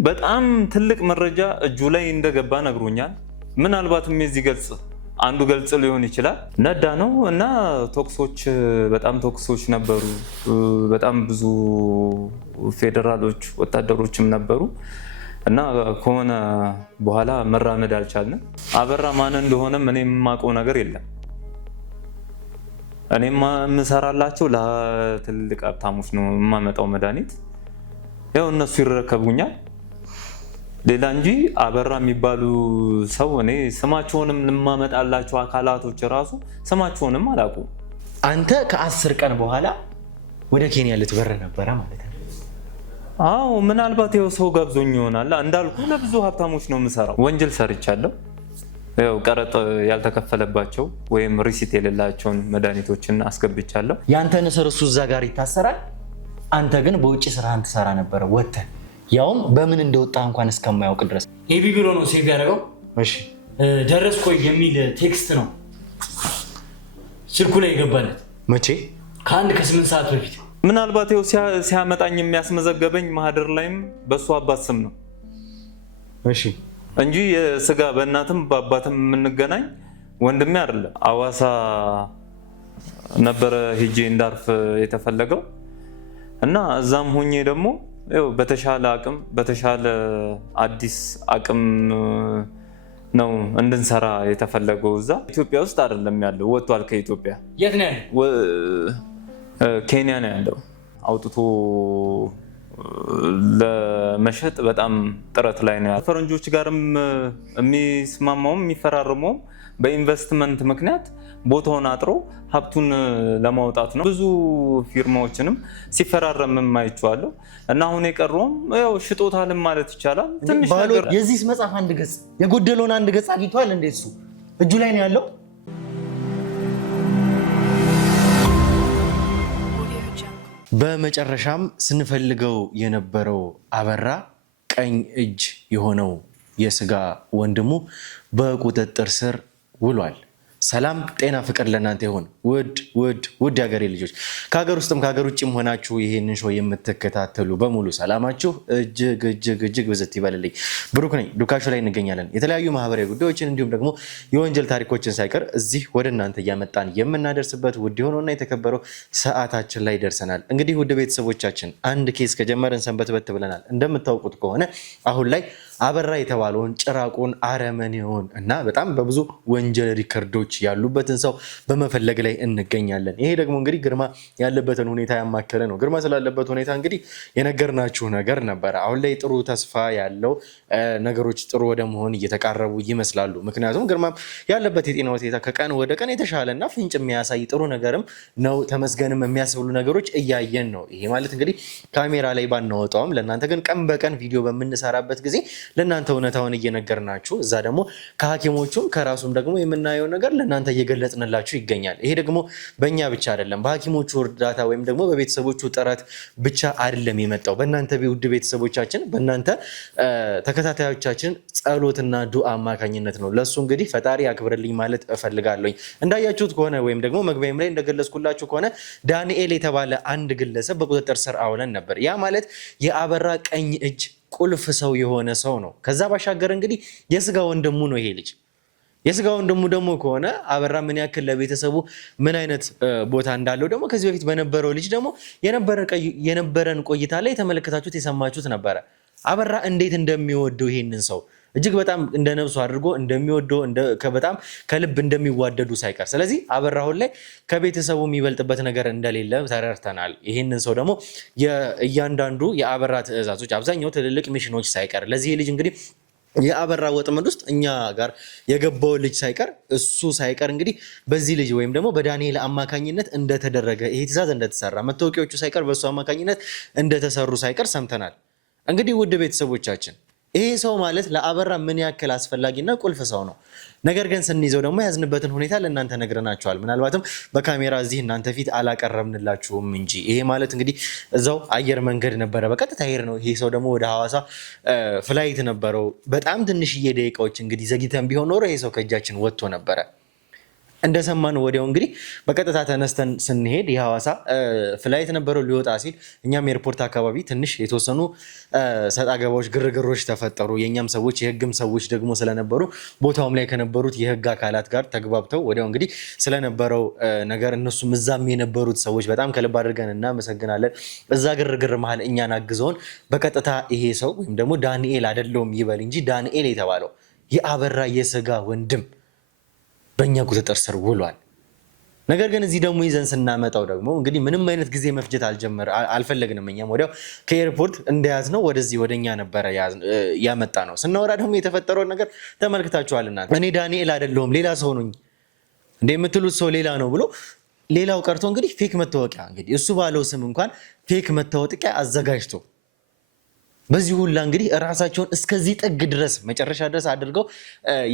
በጣም ትልቅ መረጃ እጁ ላይ እንደገባ ነግሮኛል። ምናልባትም የዚህ ገልጽ አንዱ ገልጽ ሊሆን ይችላል። ነዳ ነው እና በጣም ቶክሶች ነበሩ። በጣም ብዙ ፌደራሎች ወታደሮችም ነበሩ እና ከሆነ በኋላ መራመድ አልቻልንም። አበራ ማን እንደሆነም እኔ የማውቀው ነገር የለም። እኔ የምሰራላቸው ለትልቅ ሀብታሞች ነው የማመጣው መድኃኒት፣ ያው እነሱ ይረከቡኛል። ሌላ እንጂ አበራ የሚባሉ ሰው እኔ ስማቸውንም የማመጣላቸው አካላቶች ራሱ ስማቸውንም አላውቁም። አንተ ከ10 ቀን በኋላ ወደ ኬንያ ልትበር ነበረ ማለት ነው? አዎ ምናልባት ይኸው ሰው ጋብዞኝ ይሆናል። እንዳልኩ ለብዙ ሀብታሞች ነው የምሰራው። ወንጀል ሰርቻለሁ። ያው ቀረጥ ያልተከፈለባቸው ወይም ሪሲት የሌላቸውን መድኃኒቶችን አስገብቻለሁ። ያንተን እስር እሱ እዛ ጋር ይታሰራል። አንተ ግን በውጭ ስራህን ትሰራ ነበረ ወጥተህ፣ ያውም በምን እንደወጣ እንኳን እስከማያውቅ ድረስ። ኤቢ ቢሮ ነው ሴቭ ያደረገው። እሺ ደረስኩ የሚል ቴክስት ነው ስልኩ ላይ የገባለት። መቼ? ከ8 ሰዓት በፊት። ምናልባት ይኸው ሲያመጣኝ የሚያስመዘገበኝ ማህደር ላይም በሱ አባት ስም ነው። እሺ እንጂ የስጋ በእናትም በአባትም የምንገናኝ ወንድሜ አይደለም። አዋሳ ነበረ ሄጄ እንዳርፍ የተፈለገው እና እዛም ሆኜ ደግሞ በተሻለ አቅም በተሻለ አዲስ አቅም ነው እንድንሰራ የተፈለገው። እዛ ኢትዮጵያ ውስጥ አይደለም ያለው፣ ወጥቷል ከኢትዮጵያ። የት ነው ያለው? ኬንያ ነው ያለው። አውጥቶ ለመሸጥ በጣም ጥረት ላይ ነው ያለው። ፈረንጆች ጋርም የሚስማማውም የሚፈራረመውም በኢንቨስትመንት ምክንያት ቦታውን አጥሮ ሀብቱን ለማውጣት ነው። ብዙ ፊርማዎችንም ሲፈራረምም አይቼዋለሁ እና አሁን የቀረውም ያው ሽጦታልም ማለት ይቻላል። ትንሽ ነገር የዚህ መጽሐፍ አንድ ገጽ የጎደለውን አንድ ገጽ አግኝቷል። እንዴት እሱ እጁ ላይ ነው ያለው? በመጨረሻም ስንፈልገው የነበረው አበራ ቀኝ እጅ የሆነው የስጋ ወንድሙ በቁጥጥር ስር ውሏል። ሰላም ጤና ፍቅር ለእናንተ ይሁን ውድ የሀገሬ ልጆች፣ ከሀገር ውስጥም ከሀገር ውጭም ሆናችሁ ይህንን ሾው የምትከታተሉ በሙሉ ሰላማችሁ እጅግ ብዝት ይበልልኝ። ብሩክ ነኝ። ዱካሾ ላይ እንገኛለን። የተለያዩ ማህበራዊ ጉዳዮችን እንዲሁም ደግሞ የወንጀል ታሪኮችን ሳይቀር እዚህ ወደ እናንተ እያመጣን የምናደርስበት ውድ የሆነውና የተከበረው ሰዓታችን ላይ ደርሰናል። እንግዲህ ውድ ቤተሰቦቻችን አንድ ኬስ ከጀመርን ሰንበትበት ብለናል። እንደምታውቁት ከሆነ አሁን ላይ አበራ የተባለውን ጭራቁን አረመኔውን እና በጣም በብዙ ወንጀል ሪከርዶች ያሉበትን ሰው በመፈለግ ላይ እንገኛለን። ይሄ ደግሞ እንግዲህ ግርማ ያለበትን ሁኔታ ያማከለ ነው። ግርማ ስላለበት ሁኔታ እንግዲህ የነገርናችሁ ነገር ነበረ። አሁን ላይ ጥሩ ተስፋ ያለው ነገሮች ጥሩ ወደ መሆን እየተቃረቡ ይመስላሉ። ምክንያቱም ግርማ ያለበት የጤና ሁኔታ ከቀን ወደ ቀን የተሻለና ፍንጭ የሚያሳይ ጥሩ ነገርም ነው። ተመስገንም የሚያስብሉ ነገሮች እያየን ነው። ይሄ ማለት እንግዲህ ካሜራ ላይ ባናወጣውም ለእናንተ ግን ቀን በቀን ቪዲዮ በምንሰራበት ጊዜ ለእናንተ እውነታውን እየነገርናችሁ እዛ ደግሞ ከሐኪሞቹም ከራሱም ደግሞ የምናየው ነገር ለእናንተ እየገለጽንላችሁ ይገኛል። ይሄ ደግሞ በእኛ ብቻ አይደለም፣ በሐኪሞቹ እርዳታ ወይም ደግሞ በቤተሰቦቹ ጥረት ብቻ አይደለም የመጣው። በእናንተ ውድ ቤተሰቦቻችን፣ በእናንተ ተከታታዮቻችን ጸሎትና ዱዓ አማካኝነት ነው። ለሱ እንግዲህ ፈጣሪ ያክብርልኝ ማለት እፈልጋለሁ። እንዳያችሁት ከሆነ ወይም ደግሞ መግቢያም ላይ እንደገለጽኩላችሁ ከሆነ ዳንኤል የተባለ አንድ ግለሰብ በቁጥጥር ስር አውለን ነበር። ያ ማለት የአበራ ቀኝ እጅ ቁልፍ ሰው የሆነ ሰው ነው። ከዛ ባሻገር እንግዲህ የስጋ ወንድሙ ነው ይሄ ልጅ። የስጋ ወንድሙ ደግሞ ከሆነ አበራ ምን ያክል ለቤተሰቡ ምን አይነት ቦታ እንዳለው ደግሞ ከዚህ በፊት በነበረው ልጅ ደግሞ የነበረን ቆይታ ላይ የተመለከታችሁት የሰማችሁት ነበረ። አበራ እንዴት እንደሚወደው ይሄንን ሰው እጅግ በጣም እንደ ነፍሱ አድርጎ እንደሚወደው በጣም ከልብ እንደሚዋደዱ ሳይቀር። ስለዚህ አበራ አሁን ላይ ከቤተሰቡ የሚበልጥበት ነገር እንደሌለ ተረድተናል። ይህንን ሰው ደግሞ እያንዳንዱ የአበራ ትዕዛዞች፣ አብዛኛው ትልልቅ ሚሽኖች ሳይቀር ለዚህ ልጅ እንግዲህ የአበራ ወጥመድ ውስጥ እኛ ጋር የገባው ልጅ ሳይቀር እሱ ሳይቀር እንግዲህ በዚህ ልጅ ወይም ደግሞ በዳንኤል አማካኝነት እንደተደረገ ይሄ ትዕዛዝ እንደተሰራ መታወቂያዎቹ ሳይቀር በሱ አማካኝነት እንደተሰሩ ሳይቀር ሰምተናል። እንግዲህ ውድ ቤተሰቦቻችን ይሄ ሰው ማለት ለአበራ ምን ያክል አስፈላጊና ቁልፍ ሰው ነው። ነገር ግን ስንይዘው ደግሞ ያዝንበትን ሁኔታ ለእናንተ ነግረናቸዋል። ምናልባትም በካሜራ እዚህ እናንተ ፊት አላቀረብንላችሁም እንጂ ይሄ ማለት እንግዲህ እዛው አየር መንገድ ነበረ፣ በቀጥታ ሄድ ነው። ይሄ ሰው ደግሞ ወደ ሐዋሳ ፍላይት ነበረው። በጣም ትንሽዬ ደቂቃዎች እንግዲህ ዘግይተን ቢሆን ኖሮ ይሄ ሰው ከእጃችን ወጥቶ ነበረ። እንደሰማነው ወዲያው እንግዲህ በቀጥታ ተነስተን ስንሄድ የሐዋሳ ፍላይት ነበረው ሊወጣ ሲል እኛም ኤርፖርት አካባቢ ትንሽ የተወሰኑ ሰጣ ገባዎች፣ ግርግሮች ተፈጠሩ። የእኛም ሰዎች የህግም ሰዎች ደግሞ ስለነበሩ ቦታውም ላይ ከነበሩት የህግ አካላት ጋር ተግባብተው ወዲያው እንግዲህ ስለነበረው ነገር እነሱም እዛም የነበሩት ሰዎች በጣም ከልብ አድርገን እናመሰግናለን። እዛ ግርግር መሀል እኛን አግዘውን በቀጥታ ይሄ ሰው ወይም ደግሞ ዳንኤል አይደለውም ይበል እንጂ ዳንኤል የተባለው የአበራ የስጋ ወንድም በእኛ ቁጥጥር ስር ውሏል። ነገር ግን እዚህ ደግሞ ይዘን ስናመጣው ደግሞ እንግዲህ ምንም አይነት ጊዜ መፍጀት አልፈለግንም። እኛም ወዲያው ከኤርፖርት እንደያዝነው ወደዚህ ወደኛ ነበረ ያመጣ ነው። ስናወራ ደግሞ የተፈጠረውን ነገር ተመልክታችኋልና እኔ ዳንኤል አይደለሁም ሌላ ሰው ነኝ እንደ የምትሉት ሰው ሌላ ነው ብሎ ሌላው ቀርቶ እንግዲህ ፌክ መታወቂያ እንግዲህ እሱ ባለው ስም እንኳን ፌክ መታወቂያ አዘጋጅቶ በዚህ ሁላ እንግዲህ ራሳቸውን እስከዚህ ጥግ ድረስ መጨረሻ ድረስ አድርገው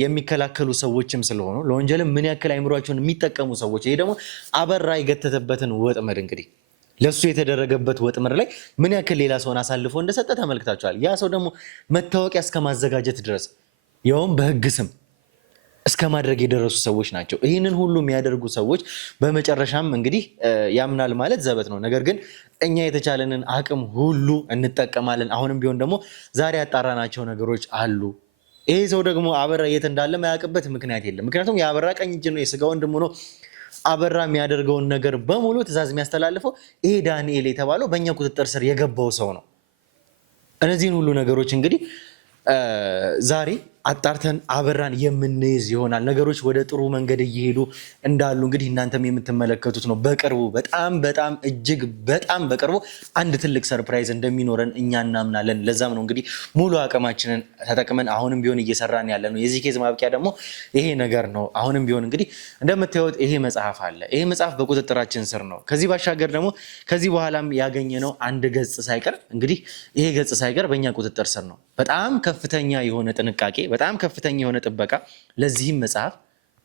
የሚከላከሉ ሰዎችም ስለሆኑ ለወንጀልም ምን ያክል አይምሯቸውን የሚጠቀሙ ሰዎች ይሄ ደግሞ አበራ የገተተበትን ወጥመድ እንግዲህ ለሱ የተደረገበት ወጥመድ ላይ ምን ያክል ሌላ ሰውን አሳልፎ እንደሰጠ ተመልክታችኋል። ያ ሰው ደግሞ መታወቂያ እስከ ማዘጋጀት ድረስ ያውም በህግ ስም እስከ ማድረግ የደረሱ ሰዎች ናቸው። ይህንን ሁሉ የሚያደርጉ ሰዎች በመጨረሻም እንግዲህ ያምናል ማለት ዘበት ነው። ነገር ግን እኛ የተቻለንን አቅም ሁሉ እንጠቀማለን። አሁንም ቢሆን ደግሞ ዛሬ ያጣራናቸው ነገሮች አሉ። ይሄ ሰው ደግሞ አበራ የት እንዳለ ማያውቅበት ምክንያት የለም። ምክንያቱም የአበራ ቀኝ እጅ ነው፣ የስጋ ወንድሙ ነው። አበራ የሚያደርገውን ነገር በሙሉ ትዕዛዝ የሚያስተላልፈው ይሄ ዳንኤል የተባለው በእኛ ቁጥጥር ስር የገባው ሰው ነው። እነዚህን ሁሉ ነገሮች እንግዲህ ዛሬ አጣርተን አበራን የምንይዝ ይሆናል። ነገሮች ወደ ጥሩ መንገድ እየሄዱ እንዳሉ እንግዲህ እናንተም የምትመለከቱት ነው። በቅርቡ በጣም እጅግ በጣም በቅርቡ አንድ ትልቅ ሰርፕራይዝ እንደሚኖረን እኛ እናምናለን። ለዛም ነው እንግዲህ ሙሉ አቅማችንን ተጠቅመን አሁንም ቢሆን እየሰራን ያለ ነው። የዚህ ኬዝ ማብቂያ ደግሞ ይሄ ነገር ነው። አሁንም ቢሆን እንግዲህ እንደምታዩት ይሄ መጽሐፍ አለ። ይሄ መጽሐፍ በቁጥጥራችን ስር ነው። ከዚህ ባሻገር ደግሞ ከዚህ በኋላም ያገኘነው አንድ ገጽ ሳይቀር እንግዲህ ይሄ ገጽ ሳይቀር በእኛ ቁጥጥር ስር ነው። በጣም ከፍተኛ የሆነ ጥንቃቄ፣ በጣም ከፍተኛ የሆነ ጥበቃ ለዚህም መጽሐፍ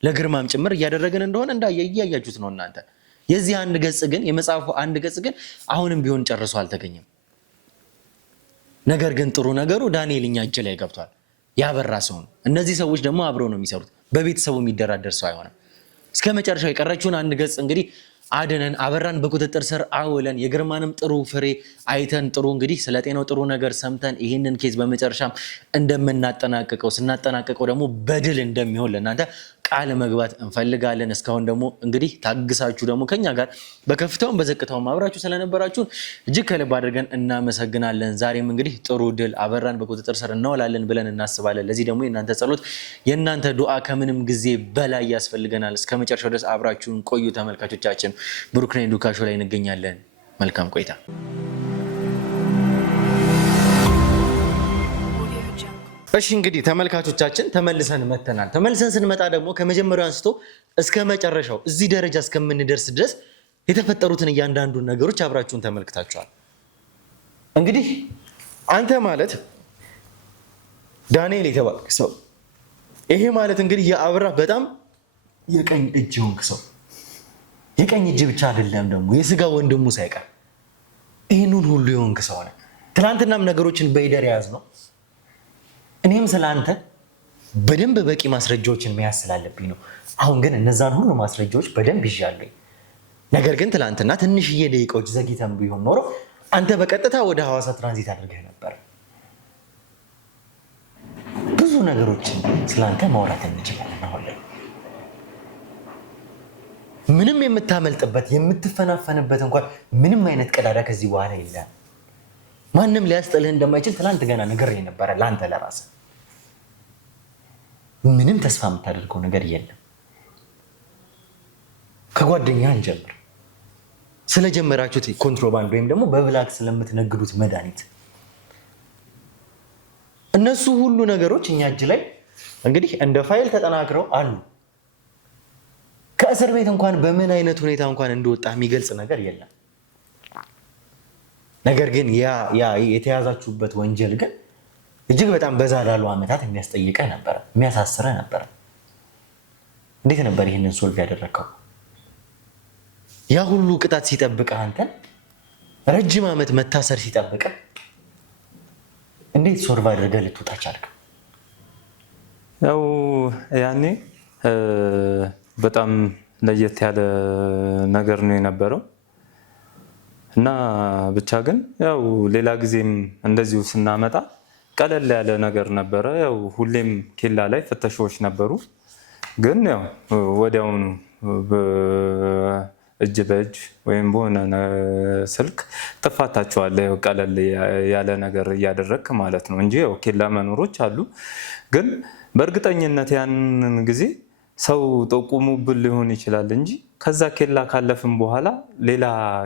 ለግርማም ጭምር እያደረግን እንደሆነ እያያችሁት ነው እናንተ። የዚህ አንድ ገጽ ግን የመጽሐፉ አንድ ገጽ ግን አሁንም ቢሆን ጨርሶ አልተገኘም። ነገር ግን ጥሩ ነገሩ ዳንኤል እኛ እጅ ላይ ገብቷል። ያበራ ሰው ነው። እነዚህ ሰዎች ደግሞ አብረው ነው የሚሰሩት። በቤተሰቡ የሚደራደር ሰው አይሆንም። እስከ መጨረሻው የቀረችውን አንድ ገጽ እንግዲህ አድነን አበራን በቁጥጥር ስር አውለን የግርማንም ጥሩ ፍሬ አይተን ጥሩ እንግዲህ ስለ ጤናው ጥሩ ነገር ሰምተን ይህንን ኬዝ በመጨረሻም እንደምናጠናቅቀው ስናጠናቅቀው ደግሞ በድል እንደሚሆን ለእናንተ ቃል መግባት እንፈልጋለን። እስካሁን ደግሞ እንግዲህ ታግሳችሁ ደግሞ ከኛ ጋር በከፍታውም በዘቅታውም አብራችሁ ስለነበራችሁን እጅግ ከልብ አድርገን እናመሰግናለን። ዛሬም እንግዲህ ጥሩ ድል አበራን በቁጥጥር ስር እናውላለን ብለን እናስባለን። ለዚህ ደግሞ የእናንተ ጸሎት የእናንተ ዱዓ ከምንም ጊዜ በላይ ያስፈልገናል። እስከ መጨረሻው ድረስ አብራችሁን ቆዩ ተመልካቾቻችን። ብሩክ ነኝ፣ ዱካ ሾው ላይ እንገኛለን። መልካም ቆይታ። እሺ እንግዲህ ተመልካቾቻችን ተመልሰን መተናል። ተመልሰን ስንመጣ ደግሞ ከመጀመሪያው አንስቶ እስከ መጨረሻው እዚህ ደረጃ እስከምንደርስ ድረስ የተፈጠሩትን እያንዳንዱን ነገሮች አብራችሁን ተመልክታችኋል። እንግዲህ አንተ ማለት ዳንኤል የተባልክ ሰው ይሄ ማለት እንግዲህ የአበራ በጣም የቀኝ እጅ ሆንክ ሰው። የቀኝ እጅ ብቻ አይደለም ደግሞ የስጋ ወንድሙ ሳይቀር ይህንን ሁሉ የሆንክ ሰው ነህ። ትናንትናም ነገሮችን በይደር ያዝ ነው። እኔም ስለአንተ በደንብ በቂ ማስረጃዎችን መያዝ ስላለብኝ ነው። አሁን ግን እነዛን ሁሉ ማስረጃዎች በደንብ ይዣለሁ። ነገር ግን ትናንትና ትንሽዬ ደቂቃዎች ዘግይተን ቢሆን ኖሮ አንተ በቀጥታ ወደ ሐዋሳ ትራንዚት አድርገህ ነበር። ብዙ ነገሮችን ስለአንተ ማውራት እንችላለን። አሁን ላይ ምንም የምታመልጥበት የምትፈናፈንበት እንኳን ምንም አይነት ቀዳዳ ከዚህ በኋላ የለም። ማንም ሊያስጥልህ እንደማይችል ትላንት ገና ነግሬህ ነበረ። ለአንተ ለራስህ ምንም ተስፋ የምታደርገው ነገር የለም። ከጓደኛ እንጀምር። ስለጀመራችሁት ኮንትሮባንድ ወይም ደግሞ በብላክ ስለምትነግዱት መድኃኒት፣ እነሱ ሁሉ ነገሮች እኛ እጅ ላይ እንግዲህ እንደ ፋይል ተጠናክረው አሉ። ከእስር ቤት እንኳን በምን አይነት ሁኔታ እንኳን እንደወጣ የሚገልጽ ነገር የለም። ነገር ግን ያ የተያዛችሁበት ወንጀል ግን እጅግ በጣም በዛ ላሉ ዓመታት የሚያስጠይቀህ ነበረ፣ የሚያሳስረህ ነበረ። እንዴት ነበር ይህንን ሶልቭ ያደረግከው? ያ ሁሉ ቅጣት ሲጠብቅህ አንተን ረጅም ዓመት መታሰር ሲጠብቅህ እንዴት ሶልቭ አድርገህ ልትወጣ ቻልክ? ያው ያኔ በጣም ለየት ያለ ነገር ነው የነበረው እና ብቻ ግን ያው ሌላ ጊዜም እንደዚሁ ስናመጣ ቀለል ያለ ነገር ነበረ። ያው ሁሌም ኬላ ላይ ፍተሻዎች ነበሩ፣ ግን ያው ወዲያውኑ እጅ በእጅ ወይም በሆነ ስልክ ትፋታቸዋለህ። ያው ቀለል ያለ ነገር እያደረግክ ማለት ነው እንጂ ያው ኬላ መኖሮች አሉ። ግን በእርግጠኝነት ያንን ጊዜ ሰው ጠቁሙብን ሊሆን ይችላል እንጂ ከዛ ኬላ ካለፍን በኋላ ሌላ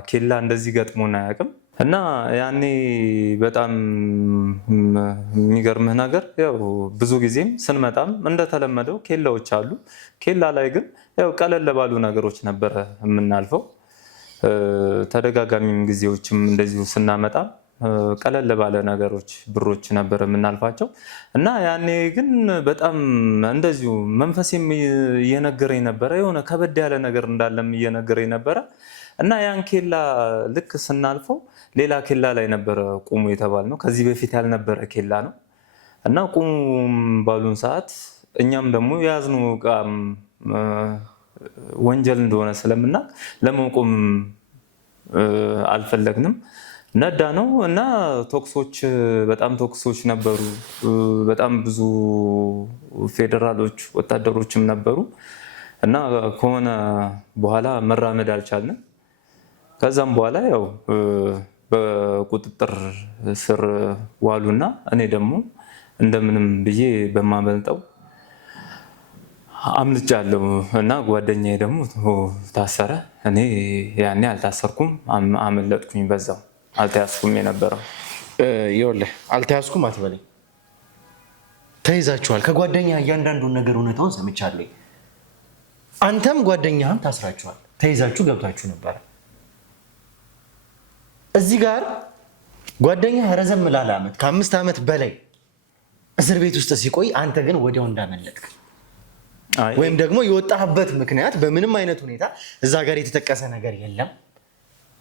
ኬላ እንደዚህ ገጥሞን አያውቅም። እና ያኔ በጣም የሚገርምህ ነገር ያው ብዙ ጊዜም ስንመጣም እንደተለመደው ኬላዎች አሉ። ኬላ ላይ ግን ያው ቀለል ባሉ ነገሮች ነበረ የምናልፈው። ተደጋጋሚም ጊዜዎችም እንደዚሁ ስናመጣ ቀለል ባለ ነገሮች ብሮች ነበር የምናልፋቸው። እና ያኔ ግን በጣም እንደዚሁ መንፈሴም እየነገረኝ ነበረ፣ የሆነ ከበድ ያለ ነገር እንዳለም እየነገረኝ ነበረ። እና ያን ኬላ ልክ ስናልፈው ሌላ ኬላ ላይ ነበረ ቁሙ የተባልነው። ከዚህ በፊት ያልነበረ ኬላ ነው። እና ቁሙ ባሉን ሰዓት እኛም ደግሞ የያዝነው ዕቃ ወንጀል እንደሆነ ስለምናውቅ ለመቆም አልፈለግንም። ነዳ ነው እና ተኩሶች፣ በጣም ተኩሶች ነበሩ። በጣም ብዙ ፌዴራሎች ወታደሮችም ነበሩ። እና ከሆነ በኋላ መራመድ አልቻልንም። ከዛም በኋላ ያው በቁጥጥር ስር ዋሉና እኔ ደግሞ እንደምንም ብዬ በማመልጠው አምልጫለሁ እና ጓደኛዬ ደግሞ ታሰረ። እኔ ያኔ አልታሰርኩም፣ አመለጥኩኝ። በዛው አልተያዝኩም የነበረው። ይኸውልህ አልተያዝኩም አትበለኝ፣ ተይዛችኋል። ከጓደኛ እያንዳንዱን ነገር እውነታውን ሰምቻለሁ። አንተም ጓደኛህም ታስራችኋል፣ ተይዛችሁ ገብታችሁ ነበረ። እዚህ ጋር ጓደኛህ ረዘም ላለ ዓመት ከ5 ዓመት በላይ እስር ቤት ውስጥ ሲቆይ አንተ ግን ወዲያው እንዳመለጥክ ወይም ደግሞ የወጣህበት ምክንያት በምንም አይነት ሁኔታ እዛ ጋር የተጠቀሰ ነገር የለም።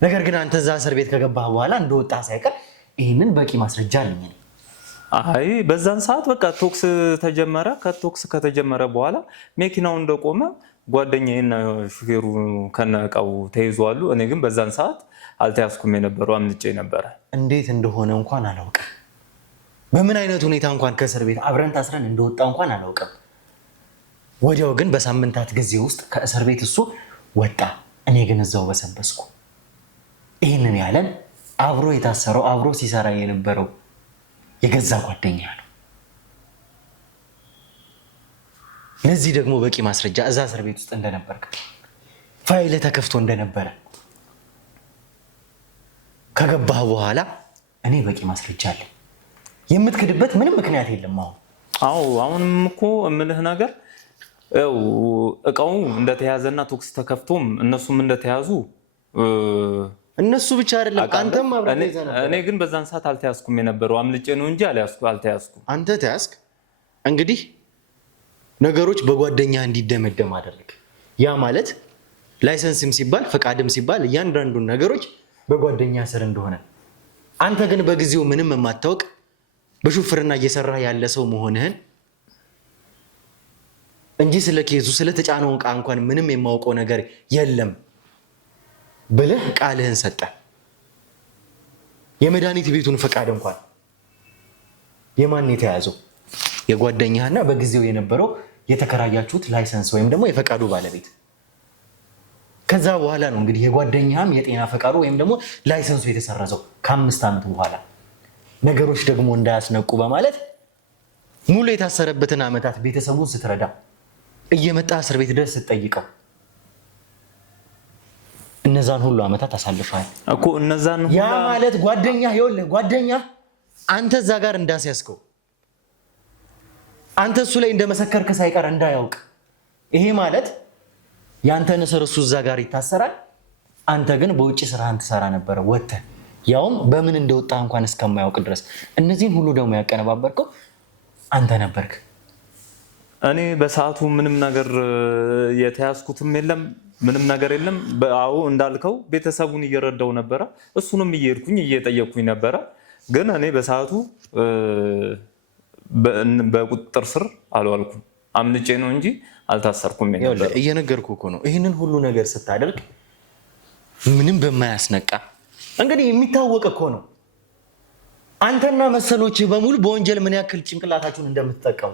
ነገር ግን አንተ እዛ እስር ቤት ከገባህ በኋላ እንደወጣህ ሳይቀር ይህንን በቂ ማስረጃ አለኝ። አይ በዛን ሰዓት በቃ ቶክስ ተጀመረ። ከቶክስ ከተጀመረ በኋላ መኪናው እንደቆመ ጓደኛዬና ሹፌሩ ከነቃው ተይዟሉ። እኔ ግን በዛን ሰዓት አልተያዝኩም የነበረው፣ አምልጬ ነበረ። እንዴት እንደሆነ እንኳን አላውቅም። በምን አይነት ሁኔታ እንኳን ከእስር ቤት አብረን ታስረን እንደወጣ እንኳን አላውቅም። ወዲያው ግን በሳምንታት ጊዜ ውስጥ ከእስር ቤት እሱ ወጣ፣ እኔ ግን እዛው በሰበስኩ። ይህንን ያለን አብሮ የታሰረው አብሮ ሲሰራ የነበረው የገዛ ጓደኛ ነው። ለዚህ ደግሞ በቂ ማስረጃ እዛ እስር ቤት ውስጥ እንደነበርክ፣ ፋይል ተከፍቶ እንደነበረ ከገባህ በኋላ እኔ በቂ ማስረጃ አለኝ። የምትክድበት ምንም ምክንያት የለም። አሁንም እኮ እምልህ ነገር ያው እቃው እንደተያዘና ቶክስ ተከፍቶም እነሱም እንደተያዙ እነሱ ብቻ አይደለም አንተም አብረን ይዘህ ነበር። እኔ ግን በዛን ሰዓት አልተያዝኩም የነበረው፣ አምልጬ ነው እንጂ አልተያዝኩም። አንተ ተያዝክ። እንግዲህ ነገሮች በጓደኛ እንዲደመደም አደረግ። ያ ማለት ላይሰንስም ሲባል ፈቃድም ሲባል እያንዳንዱን ነገሮች በጓደኛ ስር እንደሆነ፣ አንተ ግን በጊዜው ምንም የማታውቅ በሹፍርና እየሰራህ ያለ ሰው መሆንህን እንጂ ስለ ኬዙ ስለተጫነው ዕቃ እንኳን ምንም የማውቀው ነገር የለም ብለህ ቃልህን ሰጠ። የመድኃኒት ቤቱን ፈቃድ እንኳን የማን የተያዘው? የጓደኛህና በጊዜው የነበረው የተከራያችሁት ላይሰንስ ወይም ደግሞ የፈቃዱ ባለቤት። ከዛ በኋላ ነው እንግዲህ የጓደኛህም የጤና ፈቃዱ ወይም ደግሞ ላይሰንሱ የተሰረዘው ከ5 ዓመት በኋላ። ነገሮች ደግሞ እንዳያስነቁ በማለት ሙሉ የታሰረበትን ዓመታት ቤተሰቡን ስትረዳ እየመጣ እስር ቤት ድረስ ስትጠይቀው እነዛን ሁሉ ዓመታት አሳልፈሃል እኮ። እነዛን ሁሉ ያ ማለት ጓደኛህ ይኸውልህ፣ ጓደኛህ አንተ እዛ ጋር እንዳስያዝከው አንተ እሱ ላይ እንደመሰከርክ ሳይቀር እንዳያውቅ፣ ይሄ ማለት ያንተን እስር እሱ እዛ ጋር ይታሰራል። አንተ ግን በውጭ ስራህን ትሰራ ነበረ ወጥተህ፣ ያውም በምን እንደወጣ እንኳን እስከማያውቅ ድረስ። እነዚህን ሁሉ ደግሞ ያቀነባበርከው አንተ ነበርክ። እኔ በሰዓቱ ምንም ነገር የተያዝኩትም የለም፣ ምንም ነገር የለም። አዎ እንዳልከው ቤተሰቡን እየረዳው ነበረ፣ እሱንም እየሄድኩኝ እየጠየቅኩኝ ነበረ። ግን እኔ በሰዓቱ በቁጥጥር ስር አልዋልኩም። አምልጬ ነው እንጂ አልታሰርኩም። እየነገርኩህ እኮ ነው። ይህንን ሁሉ ነገር ስታደርግ ምንም በማያስነቃ እንግዲህ የሚታወቅ እኮ ነው። አንተና መሰሎች በሙሉ በወንጀል ምን ያክል ጭንቅላታችሁን እንደምትጠቀሙ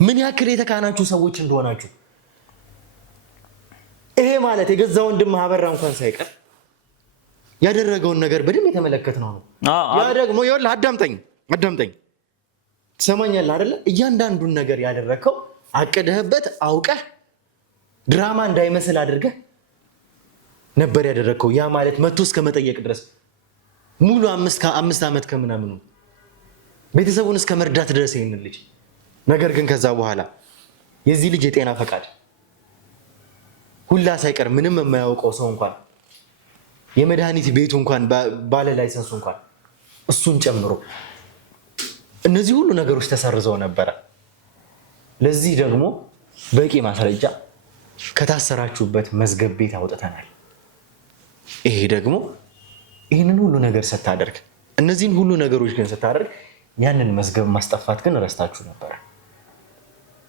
ምን ያክል የተካናችሁ ሰዎች እንደሆናችሁ ይሄ ማለት የገዛ ወንድም አበራ እንኳን ሳይቀር ያደረገውን ነገር በደንብ የተመለከትነው ነው። ያ ደግሞ ይኸውልህ አዳምጠኝ ትሰማኛለህ አይደለ? እያንዳንዱን ነገር ያደረከው አቅደህበት አውቀህ ድራማ እንዳይመስል አድርገህ ነበር ያደረከው። ያ ማለት መቶ እስከ መጠየቅ ድረስ ሙሉ 5 ዓመት ከምናምኑ ቤተሰቡን እስከ መርዳት ድረስ ይሄንን ልጅ ነገር ግን ከዛ በኋላ የዚህ ልጅ የጤና ፈቃድ ሁላ ሳይቀር ምንም የማያውቀው ሰው እንኳን የመድኃኒት ቤቱ እንኳን ባለ ላይሰንሱ እንኳን እሱን ጨምሮ እነዚህ ሁሉ ነገሮች ተሰርዘው ነበረ። ለዚህ ደግሞ በቂ ማስረጃ ከታሰራችሁበት መዝገብ ቤት አውጥተናል። ይሄ ደግሞ ይህንን ሁሉ ነገር ስታደርግ እነዚህን ሁሉ ነገሮች ግን ስታደርግ ያንን መዝገብ ማስጠፋት ግን ረስታችሁ ነበረ።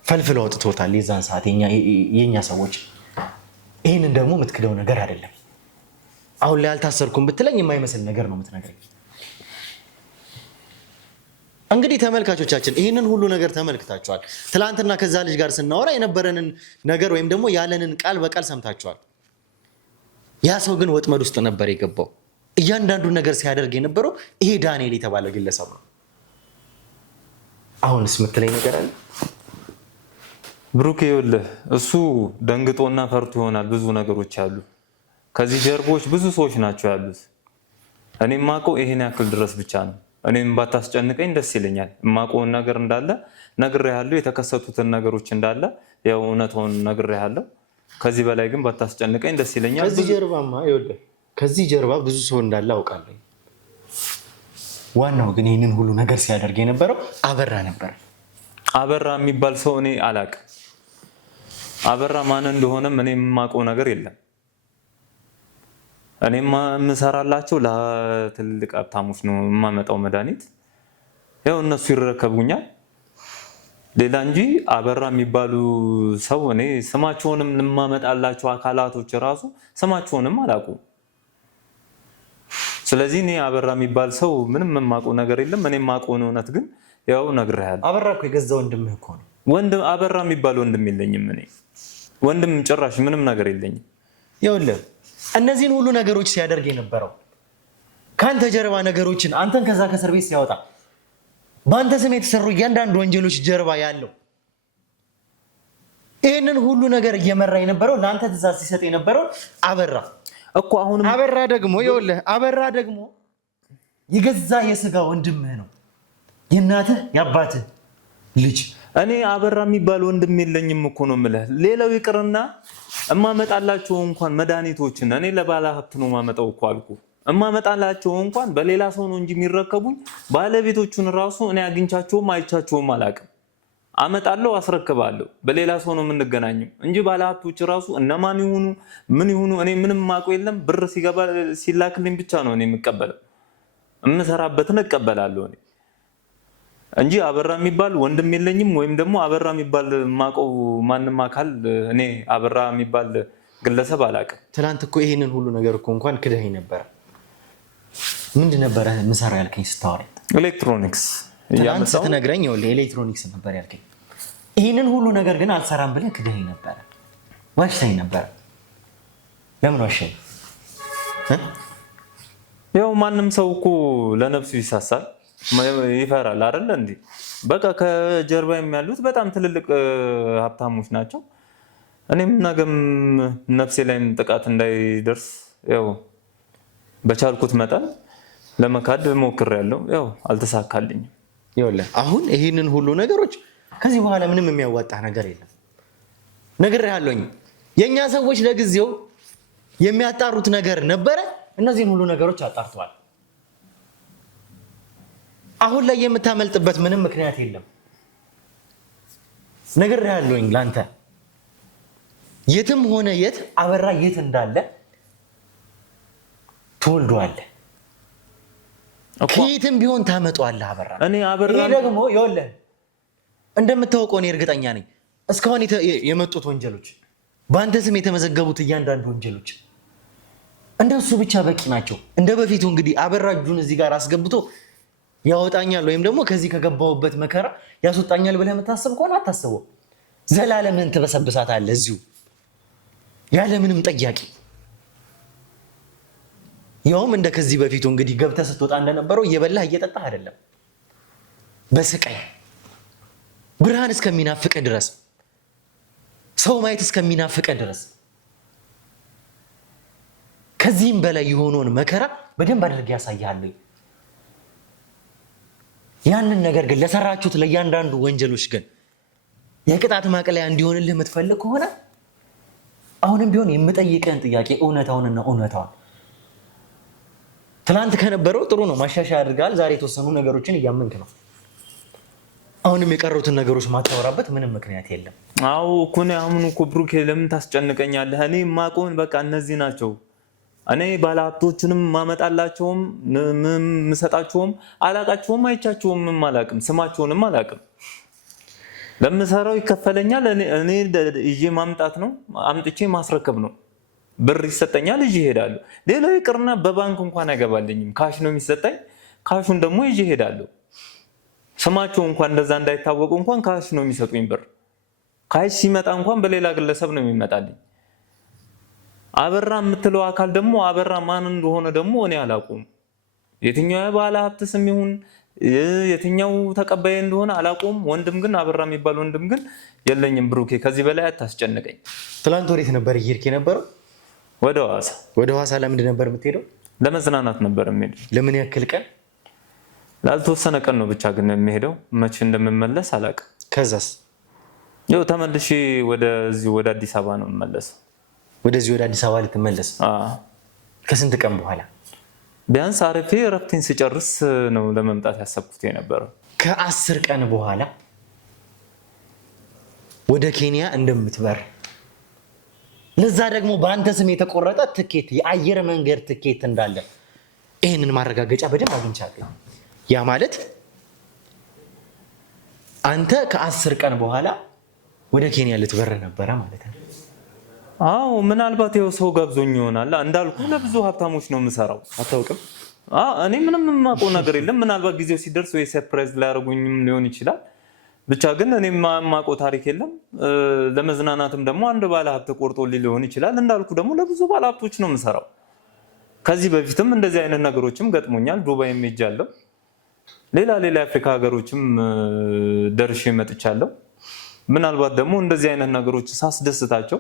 ፈልፍለው አውጥቶታል የዛን ሰዓት የኛ ሰዎች። ይህንን ደግሞ የምትክደው ነገር አይደለም። አሁን ላይ አልታሰርኩም ብትለኝ የማይመስል ነገር ነው የምትነግረኝ። እንግዲህ ተመልካቾቻችን ይህንን ሁሉ ነገር ተመልክታችኋል። ትላንትና ከዛ ልጅ ጋር ስናወራ የነበረንን ነገር ወይም ደግሞ ያለንን ቃል በቃል ሰምታችኋል። ያ ሰው ግን ወጥመድ ውስጥ ነበር የገባው። እያንዳንዱን ነገር ሲያደርግ የነበረው ይሄ ዳንኤል የተባለ ግለሰብ ነው። አሁንስ የምትለኝ ነገር አለ? ብሩክ ይኸውልህ እሱ ደንግጦና ፈርቶ ይሆናል ብዙ ነገሮች አሉ። ከዚህ ጀርቦች ብዙ ሰዎች ናቸው ያሉት። እኔም ማውቀው ይሄን ያክል ድረስ ብቻ ነው። እኔም ባታስጨንቀኝ ደስ ይለኛል። የማውቀውን ነገር እንዳለ ነግሬሃለሁ። የተከሰቱትን ነገሮች እንዳለ ያው እውነታውን ነግሬሃለሁ። ከዚህ በላይ ግን ባታስጨንቀኝ ደስ ይለኛል። ከዚህ ጀርባ ብዙ ሰው እንዳለ አውቃለሁ። ዋናው ግን ይህንን ሁሉ ነገር ሲያደርግ የነበረው አበራ ነበር። አበራ የሚባል ሰው እኔ አላውቅም። አበራ ማን እንደሆነም እኔ የማውቀው ነገር የለም። እኔም የምሰራላቸው ለትልቅ ሀብታሞች ነው የማመጣው መድኃኒት። ያው እነሱ ይረከቡኛል ሌላ እንጂ አበራ የሚባሉ ሰው እኔ ስማቸውንም የማመጣላቸው አካላቶች ራሱ ስማቸውንም አላውቁም። ስለዚህ እኔ አበራ የሚባል ሰው ምንም የማውቀው ነገር የለም። እኔ የማውቀውን እውነት ግን ያው ነግሬሃለሁ። አበራ እኮ የገዛ ወንድምህ እኮ ነው። ወንድም አበራ የሚባል ወንድም የለኝም። እኔ ወንድም ጭራሽ ምንም ነገር የለኝም። ይኸውልህ እነዚህን ሁሉ ነገሮች ሲያደርግ የነበረው ከአንተ ጀርባ ነገሮችን አንተን ከዛ ከእስር ቤት ሲያወጣ በአንተ ስም የተሰሩ እያንዳንዱ ወንጀሎች ጀርባ ያለው ይህንን ሁሉ ነገር እየመራ የነበረው ለአንተ ትእዛዝ ሲሰጥ የነበረው አበራ እኮ አሁንም አበራ ደግሞ ይኸውልህ አበራ ደግሞ የገዛ የስጋ ወንድምህ ነው፣ የእናትህ የአባትህ ልጅ። እኔ አበራ የሚባል ወንድም የለኝም እኮ ነው የምልህ። ሌላው ይቅርና እማመጣላቸው እንኳን መድኃኒቶችን እኔ ለባለ ሀብት ነው ማመጣው እኮ አልኩ። እማመጣላቸው እንኳን በሌላ ሰው ነው እንጂ የሚረከቡኝ ባለቤቶቹን ራሱ እኔ አግኝቻቸውም አይቻቸውም አላውቅም። አመጣለሁ፣ አስረክባለሁ። በሌላ ሰው ነው የምንገናኘው እንጂ ባለ ሀብቶች ራሱ እነማን ይሁኑ ምን ይሁኑ እኔ ምንም የማውቀው የለም። ብር ሲገባ ሲላክልኝ ብቻ ነው እኔ የምቀበለው። የምሰራበትን እቀበላለሁ እኔ እንጂ አበራ የሚባል ወንድም የለኝም። ወይም ደግሞ አበራ የሚባል የማውቀው ማንም አካል እኔ አበራ የሚባል ግለሰብ አላውቅም። ትናንት እኮ ይሄንን ሁሉ ነገር እኮ እንኳን ክደኸኝ ነበረ። ምንድን ነበረ ምሰራ ያልከኝ ስታወራኝ? ኤሌክትሮኒክስ ትናንት ስትነግረኝ ኤሌክትሮኒክስ ነበር ያልከኝ። ይህንን ሁሉ ነገር ግን አልሰራም ብለህ ክደኸኝ ነበረ፣ ዋሽተኸኝ ነበረ። ለምን ዋሸኸኝ? ያው ማንም ሰው እኮ ለነፍሱ ይሳሳል ይፈራል አይደል እንዴ? በቃ ከጀርባ ያሉት በጣም ትልልቅ ሀብታሞች ናቸው። እኔም ነገም ነፍሴ ላይም ጥቃት እንዳይደርስ ያው በቻልኩት መጠን ለመካድ ሞክሬያለሁ። ያው አልተሳካልኝም። ይኸውልህ አሁን ይህንን ሁሉ ነገሮች ከዚህ በኋላ ምንም የሚያዋጣ ነገር የለም። ነግሬሃለሁኝ። የእኛ ሰዎች ለጊዜው የሚያጣሩት ነገር ነበረ። እነዚህን ሁሉ ነገሮች አጣርተዋል። አሁን ላይ የምታመልጥበት ምንም ምክንያት የለም። ነግሬሃለሁኝ ላንተ የትም ሆነ የት አበራ የት እንዳለ ትወልደዋለህ። ከየትም ቢሆን ታመጣዋለህ አበራ። እኔ አበራ ይሄ ደግሞ ይኸውልህ እንደምታውቀው እኔ እርግጠኛ ነኝ እስካሁን የመጡት ወንጀሎች፣ በአንተ ስም የተመዘገቡት እያንዳንዱ ወንጀሎች እንደሱ ብቻ በቂ ናቸው። እንደ በፊቱ እንግዲህ አበራ እጁን እዚህ ጋር አስገብቶ ያወጣኛል ወይም ደግሞ ከዚህ ከገባሁበት መከራ ያስወጣኛል ብለህ የምታስብ ከሆነ አታስበው። ዘላለምን ትበሰብሳታለህ እዚሁ ያለምንም ጠያቂ። ያውም እንደ ከዚህ በፊቱ እንግዲህ ገብተህ ስትወጣ እንደነበረው እየበላህ እየጠጣህ አይደለም፣ በስቃይ ብርሃን እስከሚናፍቅ ድረስ፣ ሰው ማየት እስከሚናፍቅ ድረስ ከዚህም በላይ የሆነውን መከራ በደንብ አድርጌ ያሳያለሁ። ያንን ነገር ግን ለሰራችሁት ለእያንዳንዱ ወንጀሎች ግን የቅጣት ማቅለያ እንዲሆንልህ የምትፈልግ ከሆነ አሁንም ቢሆን የምጠይቅህን ጥያቄ እውነታውንና እውነታውን ትናንት ከነበረው ጥሩ ነው ማሻሻያ አድርገሃል። ዛሬ የተወሰኑ ነገሮችን እያመንክ ነው። አሁንም የቀሩትን ነገሮች ማታወራበት ምንም ምክንያት የለም። አዎ እኮ ነው። አሁን እኮ ብሩኬ ለምን ታስጨንቀኛለህ? እኔ የማውቀውን በቃ እነዚህ ናቸው። እኔ ባለሀብቶቹንም ማመጣላቸውም ምሰጣቸውም አላቃቸውም፣ አይቻቸውም፣ አላቅም፣ ስማቸውንም አላቅም። ለምሰራው ይከፈለኛል። እኔ ይዤ ማምጣት ነው፣ አምጥቼ ማስረከብ ነው። ብር ይሰጠኛል፣ ይዤ እሄዳለሁ። ሌላው ይቅርና በባንክ እንኳን አይገባልኝም፣ ካሽ ነው የሚሰጠኝ። ካሹን ደግሞ ይዤ እሄዳለሁ። ስማቸው እንኳን እንደዛ እንዳይታወቁ እንኳን ካሽ ነው የሚሰጡኝ ብር። ካሽ ሲመጣ እንኳን በሌላ ግለሰብ ነው የሚመጣልኝ። አበራ የምትለው አካል ደግሞ አበራ ማን እንደሆነ ደግሞ እኔ አላውቅም። የትኛው ባለ ሀብት ስም ይሁን የትኛው ተቀባይ እንደሆነ አላውቅም። ወንድም ግን አበራ የሚባል ወንድም ግን የለኝም። ብሩኬ ከዚህ በላይ አታስጨንቀኝ። ትላንት ወዴት ነበር እየሄድክ የነበረው? ወደ ሐዋሳ። ወደ ሐዋሳ ለምንድን ነበር የምትሄደው? ለመዝናናት ነበር የምሄደው። ለምን ያክል ቀን? ላልተወሰነ ቀን ነው ብቻ ግን የምሄደው። መቼ እንደምመለስ አላውቅም። ከዛስ? ያው ተመልሼ ወደ አዲስ አበባ ነው የምመለሰው። ወደዚህ ወደ አዲስ አበባ ልትመለስ? ከስንት ቀን በኋላ? ቢያንስ አረፌ እረፍቴን ስጨርስ ነው ለመምጣት ያሰብኩት የነበረው። ከ10 ቀን በኋላ ወደ ኬንያ እንደምትበር፣ ለዛ ደግሞ በአንተ ስም የተቆረጠ ትኬት፣ የአየር መንገድ ትኬት እንዳለ ይህንን ማረጋገጫ በደንብ አግኝቻለሁ። ያ ማለት አንተ ከ10 ቀን በኋላ ወደ ኬንያ ልትበር ነበረ ማለት ነው። አዎ ምናልባት ይኸው ሰው ጋብዞኝ ይሆናል። እንዳልኩ ለብዙ ሀብታሞች ነው የምሰራው። አታውቅም? እኔ ምንም የማውቀው ነገር የለም። ምናልባት ጊዜው ሲደርስ ወይ ሰርፕራይዝ ሊያደርጉኝም ሊሆን ይችላል። ብቻ ግን እኔ የማውቀው ታሪክ የለም። ለመዝናናትም ደግሞ አንድ ባለሀብት ቆርጦ ሊሆን ይችላል። እንዳልኩ ደግሞ ለብዙ ባለሀብቶች ነው የምሰራው። ከዚህ በፊትም እንደዚህ አይነት ነገሮችም ገጥሞኛል። ዱባይም ሄጃለሁ። ሌላ የአፍሪካ ሀገሮችም ደርሼ መጥቻለሁ። ምናልባት ደግሞ እንደዚህ አይነት ነገሮች ሳስደስታቸው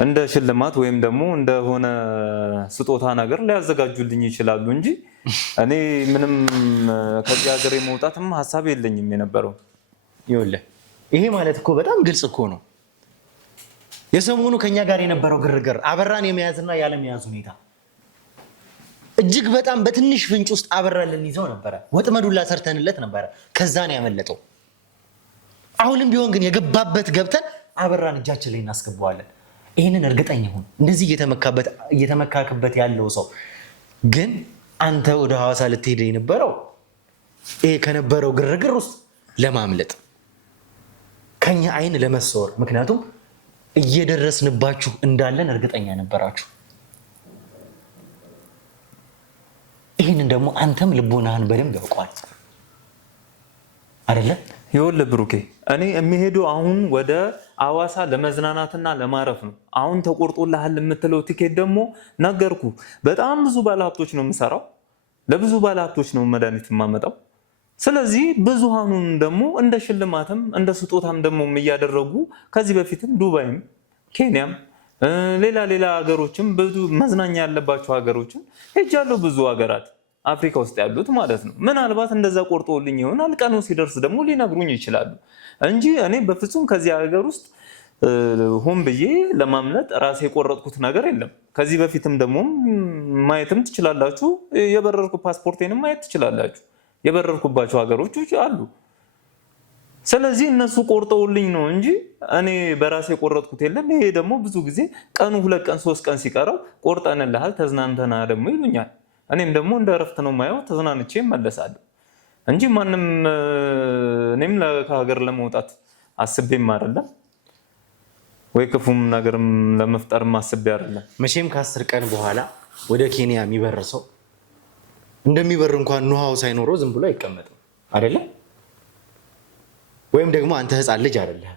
እንደ ሽልማት ወይም ደግሞ እንደሆነ ስጦታ ነገር ሊያዘጋጁልኝ ይችላሉ እንጂ እኔ ምንም ከዚህ ሀገር የመውጣትም ሀሳብ የለኝም የነበረው። ይኸውልህ ይሄ ማለት እኮ በጣም ግልጽ እኮ ነው። የሰሞኑ ከኛ ጋር የነበረው ግርግር፣ አበራን የመያዝና ያለመያዝ ሁኔታ እጅግ በጣም በትንሽ ፍንጭ ውስጥ አበራን ልንይዘው ነበረ። ወጥመዱላ ሰርተንለት ነበረ። ከዛ ነው ያመለጠው። አሁንም ቢሆን ግን የገባበት ገብተን አበራን እጃችን ላይ እናስገባዋለን። ይህንን እርግጠኛ ሁን። እንደዚህ እየተመካክበት ያለው ሰው ግን አንተ ወደ ሐዋሳ ልትሄድ የነበረው ይሄ ከነበረው ግርግር ውስጥ ለማምለጥ ከኛ አይን ለመሰወር፣ ምክንያቱም እየደረስንባችሁ እንዳለን እርግጠኛ ነበራችሁ። ይህንን ደግሞ አንተም ልቦናህን በደንብ ያውቀዋል አይደለ? ይኸውልህ ብሩኬ እኔ የሚሄደው አሁን ወደ ሐዋሳ ለመዝናናትና ለማረፍ ነው። አሁን ተቆርጦልሃል የምትለው ቲኬት ደግሞ ነገርኩ፣ በጣም ብዙ ባለሀብቶች ነው የምሰራው፣ ለብዙ ባለሀብቶች ነው መድኃኒት የማመጣው። ስለዚህ ብዙሃኑን ደግሞ እንደ ሽልማትም እንደ ስጦታም ደግሞ እያደረጉ ከዚህ በፊትም ዱባይም ኬንያም ሌላ ሀገሮችም ብዙ መዝናኛ ያለባቸው ሀገሮችም ሄጃለሁ። ብዙ ሀገራት አፍሪካ ውስጥ ያሉት ማለት ነው። ምናልባት እንደዛ ቆርጦልኝ ይሆናል። ቀኑ ሲደርስ ደግሞ ሊነግሩኝ ይችላሉ እንጂ እኔ በፍጹም ከዚህ ሀገር ውስጥ ሆን ብዬ ለማምለጥ ራሴ የቆረጥኩት ነገር የለም። ከዚህ በፊትም ደግሞ ማየትም ትችላላችሁ። የበረርኩ ፓስፖርቴንም ማየት ትችላላችሁ። የበረርኩባቸው ሀገሮች አሉ። ስለዚህ እነሱ ቆርጠውልኝ ነው እንጂ እኔ በራሴ የቆረጥኩት የለም። ይሄ ደግሞ ብዙ ጊዜ ቀኑ 2 ቀን 3 ቀን ሲቀረው ቆርጠንልሃል ተዝናንተና ደግሞ ይሉኛል። እኔም ደግሞ እንደ እረፍት ነው የማየው፣ ተዝናንቼ እመለሳለሁ እንጂ ማንም እኔም ከሀገር ለመውጣት አስቤም አይደለም ወይ ክፉም ነገርም ለመፍጠርም አስቤ አይደለም። መቼም ከ10 ቀን በኋላ ወደ ኬንያ የሚበር ሰው እንደሚበር እንኳን ኑሃው ሳይኖረው ዝም ብሎ አይቀመጥም አይደለ? ወይም ደግሞ አንተ ህፃን ልጅ አይደለህ።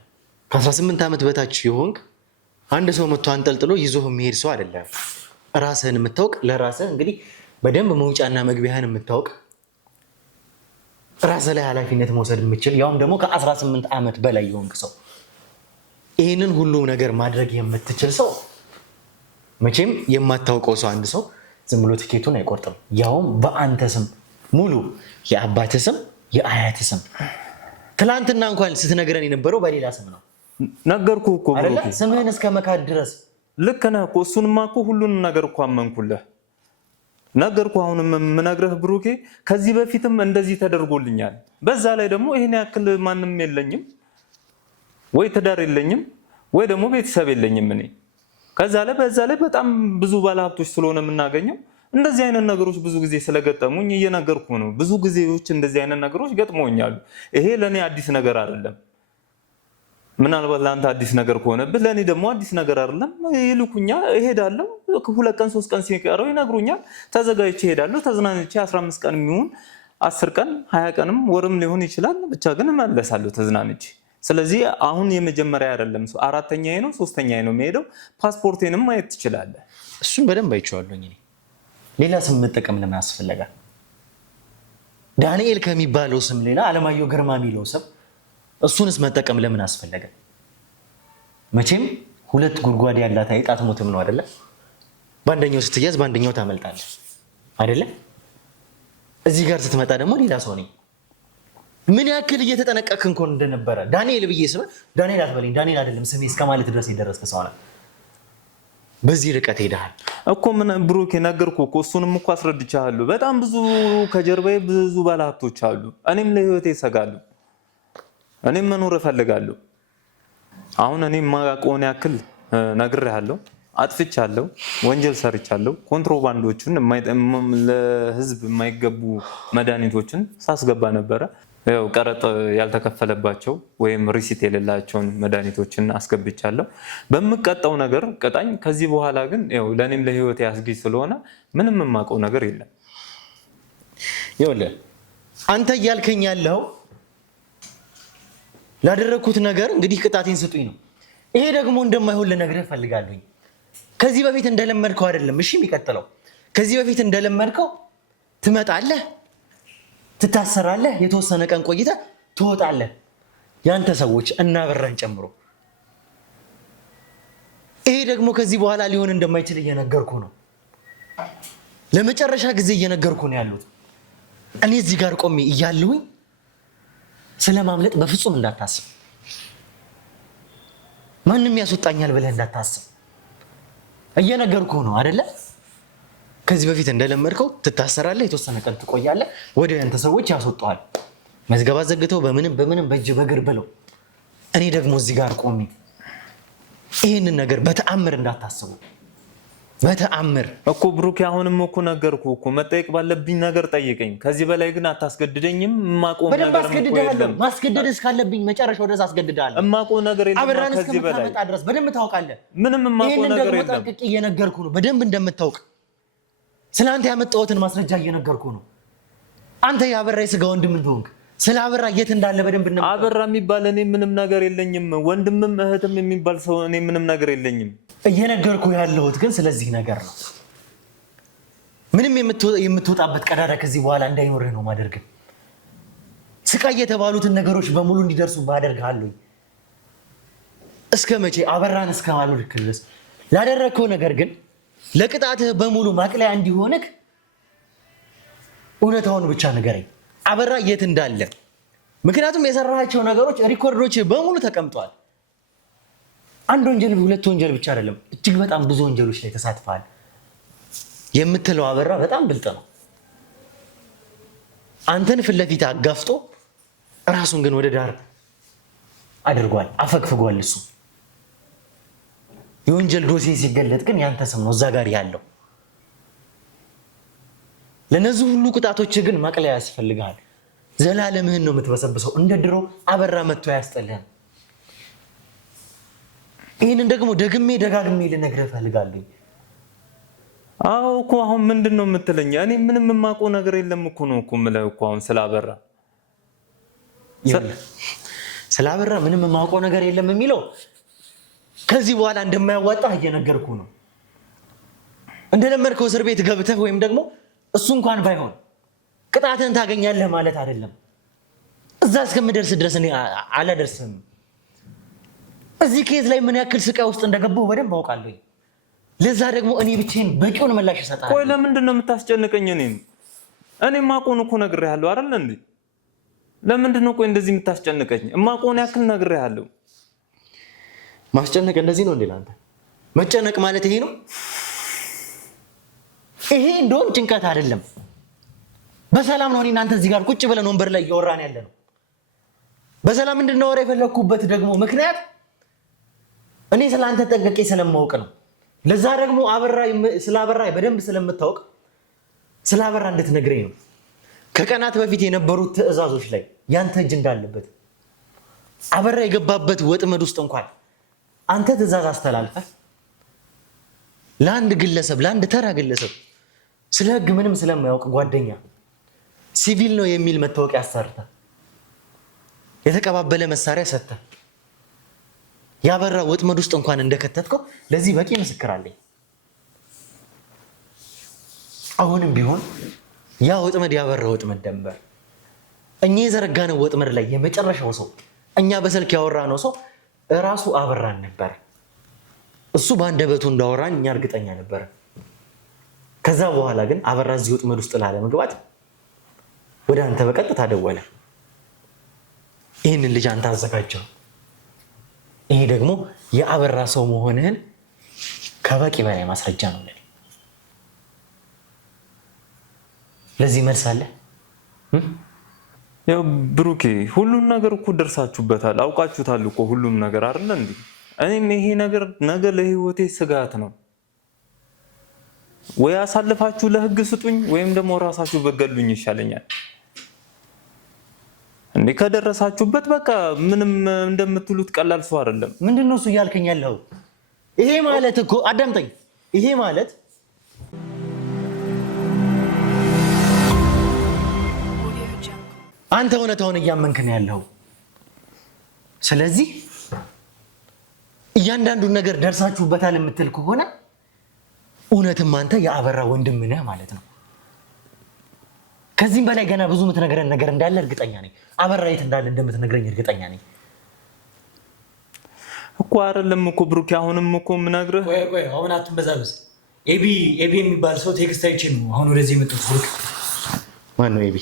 ከ18 ዓመት በታች የሆንክ አንድ ሰው መጥቶ አንጠልጥሎ ይዞህ የሚሄድ ሰው አይደለም። ራስህን የምታውቅ ለራስህ እንግዲህ በደንብ መውጫና መግቢያህን የምታውቅ ራስህ ላይ ኃላፊነት መውሰድ የምችል ያውም ደግሞ ከ18 ዓመት በላይ የሆንክ ሰው ይህንን ሁሉ ነገር ማድረግ የምትችል ሰው መቼም የማታውቀው ሰው አንድ ሰው ዝም ብሎ ትኬቱን አይቆርጥም። ያውም በአንተ ስም ሙሉ የአባትህ ስም የአያትህ ስም። ትላንትና እንኳን ስትነግረን የነበረው በሌላ ስም ነው። ነገርኩህ እኮ ብሩኬ፣ ስምህን እስከ መካድ ድረስ። ልክ ነህ እኮ እሱንማ እኮ ሁሉንም ነገር እኮ አመንኩልህ። ነገርኩህ። አሁንም የምነግርህ ብሩኬ ከዚህ በፊትም እንደዚህ ተደርጎልኛል። በዛ ላይ ደግሞ ይሄን ያክል ማንም የለኝም ወይ ትዳር የለኝም ወይ ደግሞ ቤተሰብ የለኝም እኔ። ከዛ ላይ በዛ ላይ በጣም ብዙ ባለሀብቶች ስለሆነ የምናገኘው እንደዚህ አይነት ነገሮች ብዙ ጊዜ ስለገጠሙኝ እየነገርኩ ነው። ብዙ ጊዜዎች እንደዚህ አይነት ነገሮች ገጥመውኛል። ይሄ ለኔ አዲስ ነገር አይደለም። ምናልባት ለአንተ አዲስ ነገር ከሆነብህ ለኔ ደግሞ አዲስ ነገር አይደለም። ይልኩኛ እሄዳለሁ። 2 ቀን 3 ቀን ሲቀረው ይነግሩኛል። ተዘጋጅቼ እሄዳለሁ። ተዝናንቼ 15 ቀን የሚሆን 10 ቀን 20 ቀንም ወርም ሊሆን ይችላል። ብቻ ግን እመለሳለሁ ተዝናንቼ። ስለዚህ አሁን የመጀመሪያ አይደለም፣ 4ኛዬ ነው 3ኛዬ ነው የሚሄደው። ፓስፖርቴንም ማየት ትችላለህ። እሱን በደንብ አይቼዋለሁ። እኔ ሌላ ስም መጠቀም ለምን አስፈለገ? ዳንኤል ከሚባለው ስም ሌላ አለማየሁ ግርማ የሚለው ስም እሱንስ መጠቀም ለምን አስፈለገ? መቼም 2 ጉድጓድ ያላት አይጥ አትሞትም ነው አይደለ? በአንደኛው ስትያዝ በአንደኛው ታመልጣለህ አይደለ? እዚህ ጋር ስትመጣ ደግሞ ሌላ ሰው ነኝ። ምን ያክል እየተጠነቀቅክ እንኳን እንደነበረ ዳንኤል ብዬ ስም ዳንኤል አትበለኝ፣ ዳንኤል አይደለም ስሜ እስከማለት ድረስ የደረስክ ሰው ነህ። በዚህ ርቀት ሄደሃል እኮ። ምን ብሩክ ነገርኩህ እኮ። እሱንም እኮ አስረድቻለሁ። በጣም ብዙ ከጀርባዬ ብዙ ባለሀብቶች አሉ። እኔም ለህይወቴ እሰጋለሁ። እኔም መኖር እፈልጋለሁ። አሁን እኔ የማውቀውን ያክል ነግሬሃለሁ። አጥፍቻለሁ፣ ወንጀል ሰርቻለሁ። ኮንትሮባንዶችን ለህዝብ የማይገቡ መድኃኒቶችን ሳስገባ ነበረ። ያው ቀረጥ ያልተከፈለባቸው ወይም ሪሲት የሌላቸውን መድኃኒቶችን አስገብቻለሁ። በምቀጣው ነገር ቅጣኝ። ከዚህ በኋላ ግን ያው ለኔም ለህይወቴ አስጊ ስለሆነ ምንም የማውቀው ነገር የለም። ይኸውልህ አንተ እያልከኝ ያለው ላደረኩት ነገር እንግዲህ ቅጣቴን ስጡኝ ነው። ይሄ ደግሞ እንደማይሆን ልነግርህ እፈልጋለሁ። ከዚህ በፊት እንደለመድከው አይደለም። እሺ የሚቀጥለው ከዚህ በፊት እንደለመድከው ትመጣለህ፣ ትታሰራለህ፣ የተወሰነ ቀን ቆይተህ ትወጣለህ። ያንተ ሰዎች እናበራን ጨምሮ። ይሄ ደግሞ ከዚህ በኋላ ሊሆን እንደማይችል እየነገርኩ ነው። ለመጨረሻ ጊዜ እየነገርኩ ነው ያሉት። እኔ እዚህ ጋር ቆሜ እያለሁኝ ስለማምለጥ በፍጹም እንዳታስብ። ማንም ያስወጣኛል ብለህ እንዳታስብ እየነገርኩ ነው አይደለ? ከዚህ በፊት እንደለመድከው ትታሰራለህ፣ የተወሰነ ቀን ትቆያለህ፣ ወደ ያንተ ሰዎች ያስወጣዋል። መዝገባ ዘግተው በምንም በእጅ በእግር ብለው። እኔ ደግሞ እዚህ ጋር ቆሜ ይህንን ነገር በተአምር እንዳታስቡ። በተአምር እኮ ብሩክ፣ አሁንም እኮ ነገርኩህ እኮ። መጠየቅ ባለብኝ ነገር ጠይቀኝ። ከዚህ በላይ ግን አታስገድደኝም። የማውቀው ነገር የለም። ማስገደድ እስካለብኝ መጨረሻው ድረስ አስገድዳለሁ። የማውቀው ነገር የለም። አብራን ከዚህ በላይ እስከምታመጣ ድረስ በደንብ ታውቃለህ። ምንም የማውቀው ነገር የለም። ጠንቅቄ እየነገርኩ ነው፣ በደንብ እንደምታውቅ። ስለአንተ ያመጣሁትን ማስረጃ እየነገርኩ ነው። አንተ የአበራ የስጋ ወንድም እንደሆንክ ስለ አበራ የት እንዳለ በደንብ እንደምታውቅ። አበራ የሚባል እኔ ምንም ነገር የለኝም። ወንድምም እህትም የሚባል ሰው እኔ ምንም ነገር የለኝም። እየነገርኩ ያለሁት ግን ስለዚህ ነገር ነው። ምንም የምትወጣበት ቀዳዳ ከዚህ በኋላ እንዳይኖርህ ነው ማደርግ። ስቃይ የተባሉትን ነገሮች በሙሉ እንዲደርሱ ባደርግሃለሁ። እስከ መቼ? አበራን እስከ ማሉ ልክ ድረስ ላደረግከው ነገር ግን ለቅጣትህ በሙሉ ማቅለያ እንዲሆንክ እውነታውን ብቻ ንገረኝ፣ አበራ የት እንዳለ። ምክንያቱም የሰራሃቸው ነገሮች ሪኮርዶች በሙሉ ተቀምጠዋል። አንድ ወንጀል 2 ወንጀል ብቻ አይደለም፣ እጅግ በጣም ብዙ ወንጀሎች ላይ ተሳትፈሃል የምትለው አበራ በጣም ብልጥ ነው። አንተን ፊት ለፊት አጋፍጦ ራሱን ግን ወደ ዳር አድርጓል፣ አፈግፍጓል። እሱ የወንጀል ዶሴ ሲገለጥ ግን ያንተ ስም ነው እዛ ጋር ያለው። ለነዚህ ሁሉ ቅጣቶች ግን ማቅለያ ያስፈልጋል። ዘላለምህን ነው የምትበሰብሰው። እንደ ድሮ አበራ መጥቶ ያስጠልህን። ይህንን ደግሞ ደጋግሜ ልነግርህ እፈልጋለሁ። አዎ እኮ አሁን ምንድን ነው የምትለኝ? እኔ ምንም የማውቀው ነገር የለም እኮ ነው እኮ የምልህ እኮ አሁን ስላበራ ምንም የማውቀው ነገር የለም የሚለው ከዚህ በኋላ እንደማያዋጣህ እየነገርኩህ ነው። እንደለመድከው እስር ቤት ገብተህ ወይም ደግሞ እሱ እንኳን ባይሆን ቅጣትህን ታገኛለህ ማለት አይደለም። እዛ እስከምደርስ ድረስ እኔ አላደርስም። እዚህ ኬዝ ላይ ምን ያክል ስቃይ ውስጥ እንደገባሁ በደንብ አውቃለሁ። ለዛ ደግሞ እኔ ብቻዬን በቂውን ምላሽ እሰጥሃለሁ። ቆይ ለምንድን ነው የምታስጨንቀኝ? እኔ የማውቀውን እኮ ነግሬሃለሁ አይደል እንዴ? ለምንድን ነው ቆይ እንደዚህ የምታስጨንቀኝ? የማውቀውን ያክል ነግሬሃለሁ። ማስጨነቅ እንደዚህ ነው እንዴ? ለአንተ መጨነቅ ማለት ይሄ ነው? ይሄ እንደውም ጭንቀት አይደለም። በሰላም ነው እኔ እናንተ እዚህ ጋር ቁጭ ብለን ወንበር ላይ እያወራን ያለ ነው። በሰላም እንድናወራ የፈለግኩበት ደግሞ ምክንያት እኔ ስለአንተ ጠንቅቄ ስለማውቅ ነው። ለዛ ደግሞ ስለ አበራ በደንብ ስለምታውቅ ስለ አበራ እንድትነግረኝ ነው። ከቀናት በፊት የነበሩት ትዕዛዞች ላይ ያንተ እጅ እንዳለበት አበራ የገባበት ወጥመድ ውስጥ እንኳን አንተ ትዕዛዝ አስተላልፈህ ለአንድ ተራ ግለሰብ ስለ ሕግ ምንም ስለማያውቅ ጓደኛ ሲቪል ነው የሚል መታወቂያ አሰርተህ የተቀባበለ መሳሪያ ሰጥተህ ያበራ ወጥመድ ውስጥ እንኳን እንደከተትከው ለዚህ በቂ ምስክር አለኝ። አሁንም ቢሆን ያ ወጥመድ ያበራ ወጥመድ ነበር። እኛ የዘረጋነው ወጥመድ ላይ የመጨረሻው ሰው እኛ በስልክ ያወራነው ሰው እራሱ አበራን ነበር። እሱ በአንደበቱ እንዳወራን እኛ እርግጠኛ ነበር። ከዛ በኋላ ግን አበራ እዚህ ወጥመድ ውስጥ ላለመግባት ወደ አንተ በቀጥታ ደወለ። ይህንን ልጅ አንተ አዘጋጀው። ይሄ ደግሞ የአበራ ሰው መሆንህን ከበቂ በላይ ማስረጃ ነው። ለዚህ መልስ አለ? ያው ብሩኬ ሁሉም ነገር እኮ ደርሳችሁበታል፣ አውቃችሁታል እኮ ሁሉም ነገር አይደል እንዴ? እኔም ይሄ ነገር ነገ ለህይወቴ ስጋት ነው። ወይ አሳልፋችሁ ለህግ ስጡኝ ወይም ደግሞ ራሳችሁ በገሉኝ ይሻለኛል። እንዴ ከደረሳችሁበት በቃ ምንም እንደምትሉት ቀላል ሰው አይደለም። ምንድነው እሱ እያልከኝ ያለው? ይሄ ማለት እኮ አዳምጠኝ። ይሄ ማለት አንተ እውነታውን እያመንክ ነው ያለው። ስለዚህ እያንዳንዱን ነገር ደርሳችሁበታል የምትል ከሆነ እውነትም አንተ የአበራ ወንድም ነህ ማለት ነው። ከዚህም በላይ ገና ብዙ የምትነግረን ነገር እንዳለ እርግጠኛ ነኝ። አበራ የት እንዳለ እንደምትነግረኝ እርግጠኛ ነኝ እኮ። አይደለም እኮ ብሩኬ፣ አሁንም እኮ የምነግርህ ቆይ አሁን አትንበዛበዝ። ኤቢ የሚባል ሰው ቴክስት አይቼ ነው አሁን ወደዚህ የመጡት። ብሩክ ማን ነው ኤቢ?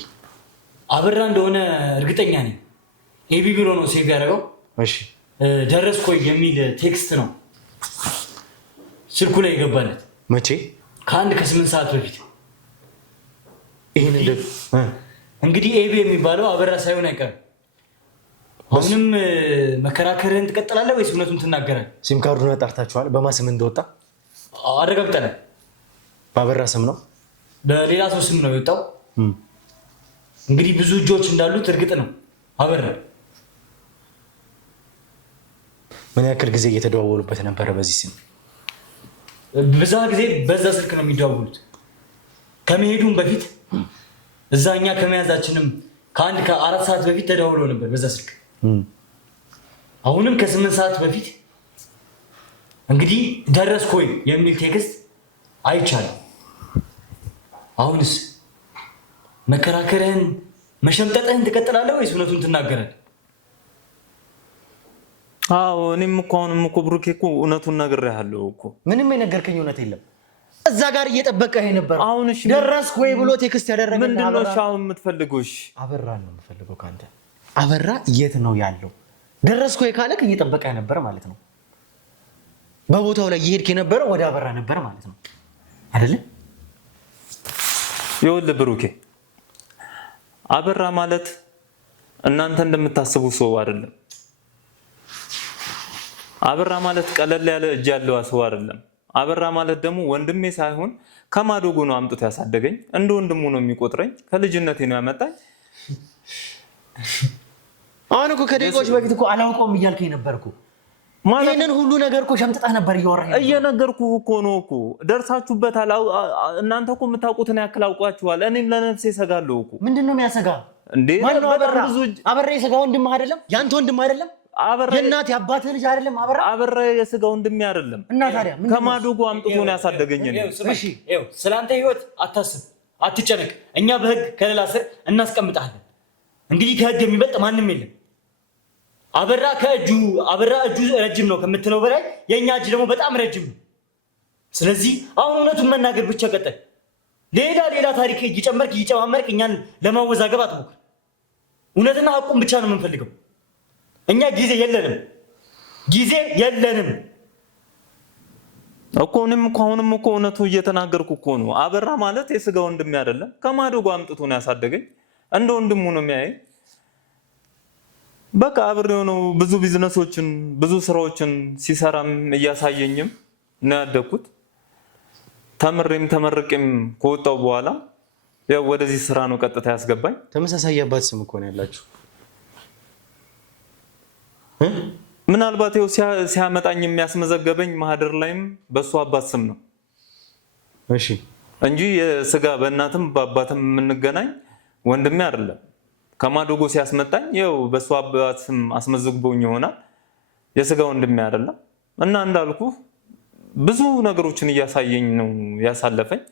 አበራ እንደሆነ እርግጠኛ ነኝ። ኤቢ ብሎ ነው ሴቭ ያደረገው። እሺ ደረስኩኝ የሚል ቴክስት ነው ስልኩ ላይ የገባለት። መቼ? ከ8 ሰዓት በፊት። ይሄን እንግዲህ ኤቢ የሚባለው አበራ ሳይሆን አይቀርም። አሁንም መከራከርህን ትቀጥላለህ ወይስ እውነቱን ትናገራለህ? ሲም ካርዱን አጣርታችኋል? በማን ስም እንደወጣ አረጋግጠናል። በአበራ ስም ነው? በሌላ ሰው ስም ነው የወጣው። እንግዲህ ብዙ እጆች እንዳሉት እርግጥ ነው። አበራ ምን ያክል ጊዜ እየተደዋወሉበት ነበረ በዚህ ስም? ብዙ ጊዜ በዛ ስልክ ነው የሚደዋወሉት። ከመሄዱም በፊት እዛ እኛ ከመያዛችንም ከ4 ሰዓት በፊት ተደዋውሎ ነበር በዛ ስልክ። አሁንም ከ8 ሰዓት በፊት እንግዲህ ደረስኩኝ የሚል ቴክስት አይቻልም። አሁንስ መከራከርህን መሸምጠጥህን ትቀጥላለህ ወይስ እውነቱን ትናገራለህ? አዎ እኔም እኮ አሁንም እኮ ብሩኬ እኮ እውነቱን ነግሬሃለሁ እኮ። ምንም የነገርከኝ እውነት የለም። እዛ ጋር እየጠበቀህ ነበር። አሁን እሺ ደረስኩ ወይ ብሎ ቴክስት ያደረገ ምንድነው? እሺ አሁን የምትፈልገው? እሺ አበራ ነው የምፈልገው ካንተ። አበራ የት ነው ያለው? ደረስኩ ወይ ካለክ እየጠበቀህ ነበር ማለት ነው። በቦታው ላይ እየሄድክ የነበረው ወደ አበራ ነበር ማለት ነው አይደለ? ይኸውልህ ብሩኬ፣ አበራ ማለት እናንተ እንደምታስቡ ሰው አይደለም። አበራ ማለት ቀለል ያለ እጅ ያለው ሰው አይደለም። አበራ ማለት ደግሞ ወንድሜ ሳይሆን ከማዶጎ ነው አምጥቶ ያሳደገኝ። እንደ ወንድሙ ነው የሚቆጥረኝ። ከልጅነቴ ነው ያመጣኝ። አሁን እኮ ከደቂቃዎች በፊት እኮ አላውቀውም እያልከኝ ነበርኩ ይሄንን ሁሉ ነገር እኮ ሸምጥጣህ ነበር እያወራህ እየነገርኩህ እኮ ነው እኮ ደርሳችሁበታል። እናንተ እኮ የምታውቁትን ያክል አውቃችኋል። እኔም ለነፍሴ እሰጋለሁ እኮ። ምንድነው የሚያሰጋ እንዴ? አበራ የስጋ ወንድምህ አይደለም? ያንተ ወንድም አይደለም? የእናት የአባትህ ልጅ አይደለም? አበራ የስጋ ወንድሜ አይደለም? እና ታዲያ ከማዶጎ አምጥቶ ነው ያሳደገኝ። እሺ ይኸው ስላንተ ህይወት አታስብ፣ አትጨነቅ። እኛ በህግ ከለላ ስር እናስቀምጣለን። እንግዲህ ከህግ የሚበልጥ ማንም የለም። አበራ እጁ ረጅም ነው ከምትለው በላይ የእኛ እጅ ደግሞ በጣም ረጅም ነው። ስለዚህ አሁን እውነቱን መናገር ብቻ ቀጠል። ሌላ ታሪክ እየጨማመርክ እኛን ለማወዛገብ አትሞክር። እውነትና ሐቁን ብቻ ነው የምንፈልገው። እኛ ጊዜ የለንም እኮ። እኔም እኮ አሁንም እኮ እውነቱ እየተናገርኩ እኮ ነው። አበራ ማለት የስጋ ወንድሜ አይደለም? ከማዶጎ አምጥቶ ነው ያሳደገኝ። እንደ ወንድሙ ነው የሚያየኝ። በቃ አብሬው ነው ብዙ ቢዝነሶችን ብዙ ስራዎችን ሲሰራም እያሳየኝም ነው ያደግኩት። ተመርቄም ከወጣው በኋላ ያው ወደዚህ ስራ ነው ቀጥታ ያስገባኝ። ተመሳሳይ አባት ስም እኮ ነው ያላችሁ። ምናልባት ይኸው ሲያመጣኝ የሚያስመዘገበኝ ማህደር ላይም በሱ አባት ስም ነው። እሺ እንጂ የስጋ በእናትም በአባትም የምንገናኝ ወንድሜ አይደለም። ከማዶጎ ሲያስመጣኝ ያው በሱ አባት ስም አስመዝግቦኝ ይሆናል። የስጋ ወንድሜ አይደለም። እና እንዳልኩ ብዙ ነገሮችን እያሳየኝ ነው ያሳለፈኝ።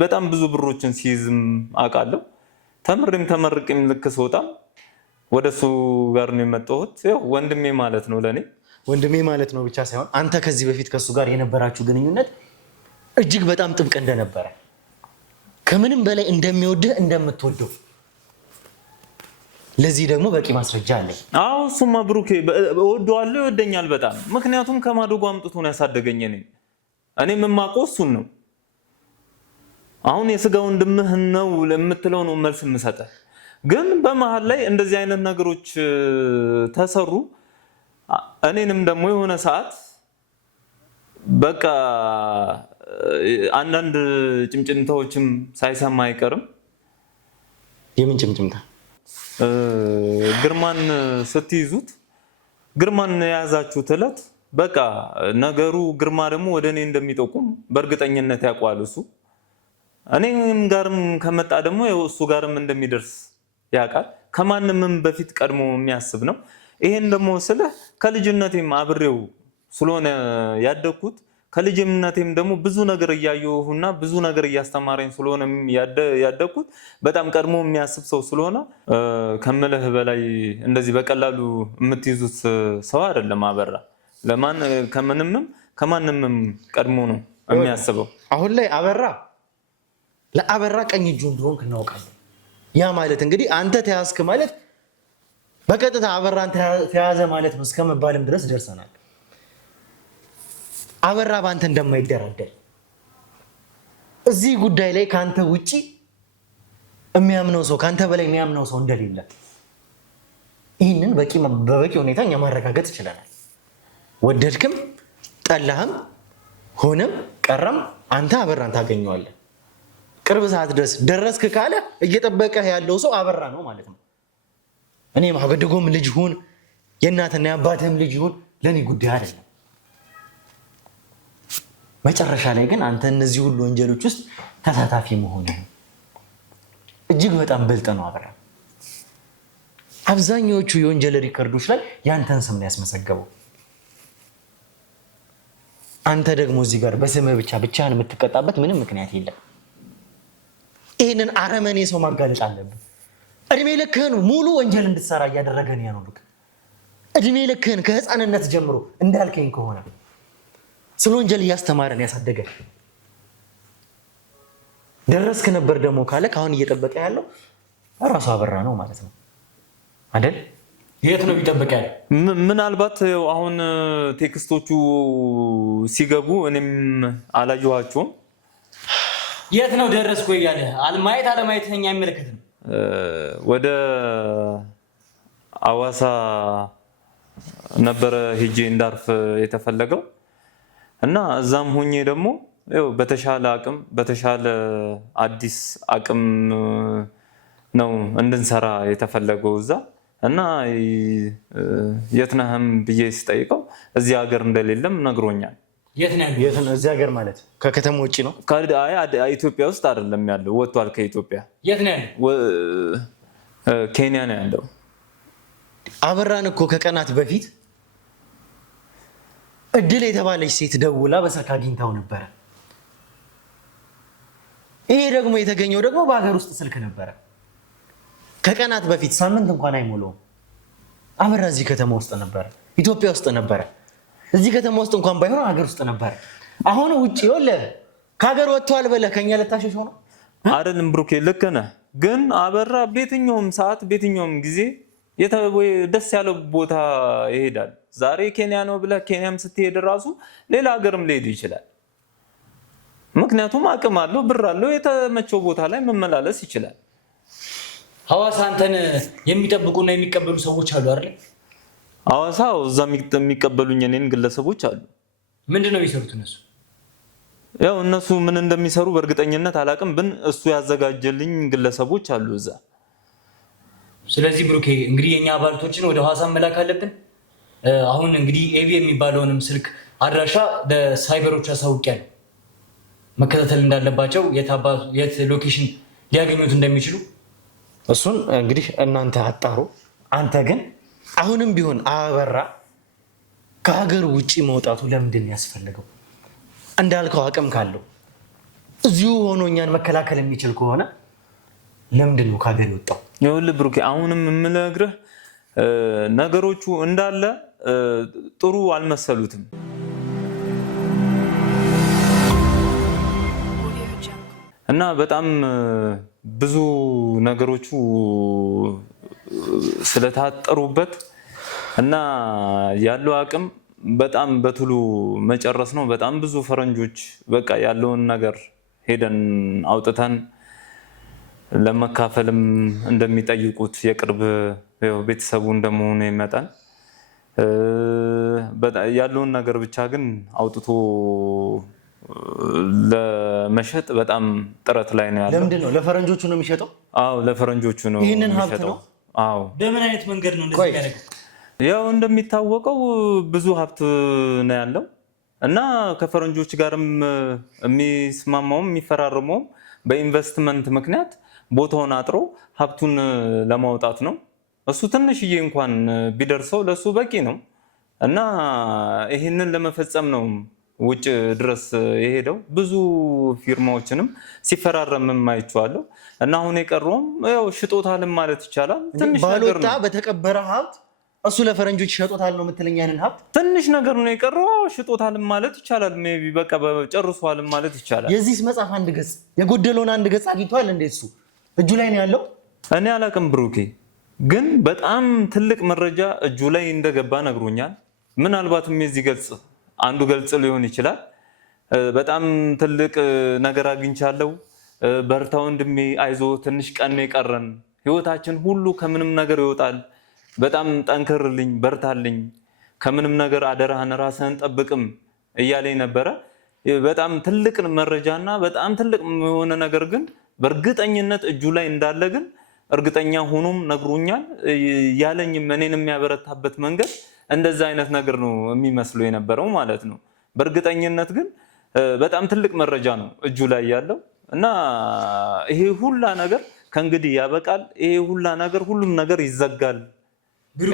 በጣም ብዙ ብሮችን ሲይዝም አውቃለሁ። ተመርቄም ልክ ስወጣም ወደሱ ጋር ነው የመጣሁት። ያው ወንድሜ ማለት ነው ለኔ። ወንድሜ ማለት ነው ብቻ ሳይሆን አንተ ከዚህ በፊት ከሱ ጋር የነበራችሁ ግንኙነት እጅግ በጣም ጥብቅ እንደነበረ፣ ከምንም በላይ እንደሚወድህ እንደምትወደው፣ ለዚህ ደግሞ በቂ ማስረጃ አለ። አዎ እሱማ ብሩኬ እወደዋለሁ፣ ይወደኛል በጣም። ምክንያቱም ከማዶጎ አምጥቶ ነው ያሳደገኝ። እኔ የማውቀው እሱን ነው። አሁን የስጋ ወንድምህ ነው ለምትለው ነው መልስ የምሰጠህ። ግን በመሃል ላይ እንደዚህ አይነት ነገሮች ተሰሩ። እኔንም ደግሞ የሆነ ሰዓት በቃ አንዳንድ ጭምጭምታዎችም ሳይሰማ አይቀርም። የምን ጭምጭምታ? ግርማን ስትይዙት፣ ግርማን የያዛችሁት ዕለት በቃ ነገሩ ግርማ ደግሞ ወደ እኔ እንደሚጠቁም በእርግጠኝነት ያውቀዋል እሱ። እኔም ጋርም ከመጣ ደግሞ እሱ ጋርም እንደሚደርስ ያውቃል። ከማንምም በፊት ቀድሞ የሚያስብ ነው። ይሄን ደግሞ ስልህ ከልጅነቴም አብሬው ስለሆነ ያደግኩት፣ ከልጅነቴም ደግሞ ብዙ ነገር እያየሁና ብዙ ነገር እያስተማረኝ ስለሆነ ያደግኩት በጣም ቀድሞ የሚያስብ ሰው ስለሆነ ከምልህ በላይ እንደዚህ በቀላሉ የምትይዙት ሰው አይደለም አበራ። ከማንምም ቀድሞ ነው የሚያስበው። አሁን ላይ ለአበራ ቀኝ እጁ እንደሆንክ እናውቃለን። ያ ማለት እንግዲህ አንተ ተያዝክ ማለት በቀጥታ አበራን ተያዘ ማለት ነው እስከመባልም ድረስ ደርሰናል። አበራ በአንተ እንደማይደራደር፣ እዚህ ጉዳይ ላይ ከአንተ ውጪ የሚያምነው ሰው፣ ከአንተ በላይ የሚያምነው ሰው እንደሌለ ይህንን በበቂ ሁኔታ እኛ ማረጋገጥ ይችላል። ወደድክም ጠላህም ሆነም ቀረም አንተ አበራን ታገኘዋለህ። ቅርብ ሰዓት ድረስ ደረስክ ካለ እየጠበቀህ ያለው ሰው አበራ ነው ማለት ነው። እኔ ማገደጎም ልጅ ሁን የእናትና የአባትህም ልጅ ሁን ለኔ ጉዳይ አይደለም። መጨረሻ ላይ ግን አንተ እነዚህ ሁሉ ወንጀሎች ውስጥ ተሳታፊ መሆን እጅግ በጣም ብልጥ ነው አበራ። አብዛኛዎቹ የወንጀል ሪከርዶች ላይ ያንተን ስም ነው ያስመዘገበው። አንተ ደግሞ እዚህ ጋር በስምህ ብቻህን የምትቀጣበት ምንም ምክንያት የለም። ይህንን አረመኔ ሰው ማጋለጥ አለብን። እድሜ ልክህን ሙሉ ወንጀል እንድትሰራ እያደረገን ያኖሩክ። እድሜ ልክህን ከህፃንነት ጀምሮ እንዳልከኝ ከሆነ ስለ ወንጀል እያስተማረን ያሳደገ ደረስክ ነበር ደግሞ ካለ ካሁን እየጠበቀ ያለው ራሱ አበራ ነው ማለት ነው አይደል? የት ነው እየጠበቀ ያለው? ምናልባት አሁን ቴክስቶቹ ሲገቡ እኔም አላየኋቸውም። የት ነው ደረስኩ እያለ አለማየት እኛ አይመለከትም። ወደ አዋሳ ነበረ ሄጄ እንዳርፍ የተፈለገው እና እዛም ሆኜ ደግሞ በተሻለ አቅም በተሻለ አዲስ አቅም ነው እንድንሰራ የተፈለገው እዛ እና የት ነህም ብዬ ስጠይቀው እዚህ ሀገር እንደሌለም ነግሮኛል። የት ነው ያለው? እዚህ ሀገር ማለት ከከተማ ውጭ ነው? ኢትዮጵያ ውስጥ አይደለም ያለው፣ ወጥቷል ከኢትዮጵያ። የት ነው ያለው? ኬንያ ነው ያለው። አበራን እኮ ከቀናት በፊት እድል የተባለች ሴት ደውላ በስልክ አግኝታው ነበረ። ይሄ ደግሞ የተገኘው ደግሞ በሀገር ውስጥ ስልክ ነበረ። ከቀናት በፊት ሳምንት እንኳን አይሞላውም። አበራ እዚህ ከተማ ውስጥ ነበረ፣ ኢትዮጵያ ውስጥ ነበረ። እዚህ ከተማ ውስጥ እንኳን ባይሆን ሀገር ውስጥ ነበረ። አሁን ውጭ ወለ ከሀገር ወጥቷል በለ ከኛ ልታሸሽ ሆኖ አይደለም። ብሩኬ ልክ ነህ፣ ግን አበራ በየትኛውም ሰዓት በየትኛውም ጊዜ ደስ ያለው ቦታ ይሄዳል። ዛሬ ኬንያ ነው ብለህ ኬንያም ስትሄድ ራሱ ሌላ ሀገርም ሊሄድ ይችላል። ምክንያቱም አቅም አለው፣ ብር አለው፣ የተመቸው ቦታ ላይ መመላለስ ይችላል። ሐዋሳ አንተን የሚጠብቁና የሚቀበሉ ሰዎች አሉ አይደል? ሐዋሳ እዛ የሚቀበሉኝ እኔን ግለሰቦች አሉ። ምንድን ነው የሚሰሩት እነሱ? ያው እነሱ ምን እንደሚሰሩ በእርግጠኝነት አላውቅም፣ ግን እሱ ያዘጋጀልኝ ግለሰቦች አሉ እዛ። ስለዚህ ብሩኬ እንግዲህ የኛ አባላቶችን ወደ ሐዋሳ መላክ አለብን። አሁን እንግዲህ ኤቢ የሚባለውንም ስልክ አድራሻ ለሳይበሮች አሳውቂያለሁ፣ መከታተል እንዳለባቸው የት ሎኬሽን ሊያገኙት እንደሚችሉ እሱን እንግዲህ እናንተ አጣሩ። አንተ ግን አሁንም ቢሆን አበራ ከሀገር ውጭ መውጣቱ ለምንድን ያስፈልገው? እንዳልከው አቅም ካለው እዚሁ ሆኖ እኛን መከላከል የሚችል ከሆነ ለምንድን ነው ከሀገር የወጣው? ይኸውልህ ብሩኬ፣ አሁንም የምነግርህ ነገሮቹ እንዳለ ጥሩ አልመሰሉትም። እና በጣም ብዙ ነገሮቹ ስለታጠሩበት እና ያለው አቅም በጣም በቶሎ መጨረስ ነው። በጣም ብዙ ፈረንጆች በቃ ያለውን ነገር ሄደን አውጥተን ለመካፈልም እንደሚጠይቁት የቅርብ ቤተሰቡ እንደመሆኑ ይመጣል ያለውን ነገር ብቻ ግን አውጥቶ ለመሸጥ በጣም ጥረት ላይ ነው ያለው። ለምንድን ነው ለፈረንጆቹ ነው የሚሸጠው? አዎ ለፈረንጆቹ ነው የሚሸጠው። ይሄንን ሀብት ነው? አዎ። በምን አይነት መንገድ ነው እንደዚህ ያደረገው? ያው እንደሚታወቀው ብዙ ሀብት ነው ያለው እና ከፈረንጆች ጋርም የሚስማማውም የሚፈራረመውም በኢንቨስትመንት ምክንያት ቦታውን አጥሮ ሀብቱን ለማውጣት ነው። እሱ ትንሽዬ እንኳን ቢደርሰው ለሱ በቂ ነው እና ይህንን ለመፈጸም ነው ውጭ ድረስ የሄደው። ብዙ ፊርማዎችንም ሲፈራረምም አይቼዋለሁ እና አሁን የቀረውም ያው ሽጦታልም ማለት ይቻላል። ትንሽ ነገር ነው በተቀበረ ሀብት እሱ ለፈረንጆች ሸጦታል ነው የምትለኝ? ያንን ሀብት ትንሽ ነገር ነው የቀረው፣ ሽጦታልም ማለት ይቻላል። ሜቢ በቃ ጨርሷልም ማለት ይቻላል። የዚህ መጽሐፍ አንድ ገጽ የጎደለውን አንድ ገጽ አግኝቷል እንዴ? እሱ እጁ ላይ ነው ያለው? እኔ አላውቅም ብሩኬ፣ ግን በጣም ትልቅ መረጃ እጁ ላይ እንደገባ ነግሮኛል። ምናልባትም የዚህ ገጽ አንዱ ገልጽ ሊሆን ይችላል። በጣም ትልቅ ነገር አግኝቻለሁ፣ በርታ ወንድሜ፣ አይዞ፣ ትንሽ ቀን የቀረን፣ ህይወታችን ሁሉ ከምንም ነገር ይወጣል፣ በጣም ጠንክርልኝ፣ በርታልኝ፣ ከምንም ነገር አደራህን ራስህን ጠብቅም እያለኝ ነበረ። በጣም ትልቅ መረጃና በጣም ትልቅ የሆነ ነገር ግን በእርግጠኝነት እጁ ላይ እንዳለ ግን እርግጠኛ ሆኖም ነግሮኛል። ያለኝም እኔን የሚያበረታበት መንገድ እንደዛ አይነት ነገር ነው የሚመስለው የነበረው ማለት ነው። በእርግጠኝነት ግን በጣም ትልቅ መረጃ ነው እጁ ላይ ያለው እና ይሄ ሁላ ነገር ከእንግዲህ ያበቃል፣ ይሄ ሁላ ነገር ሁሉም ነገር ይዘጋል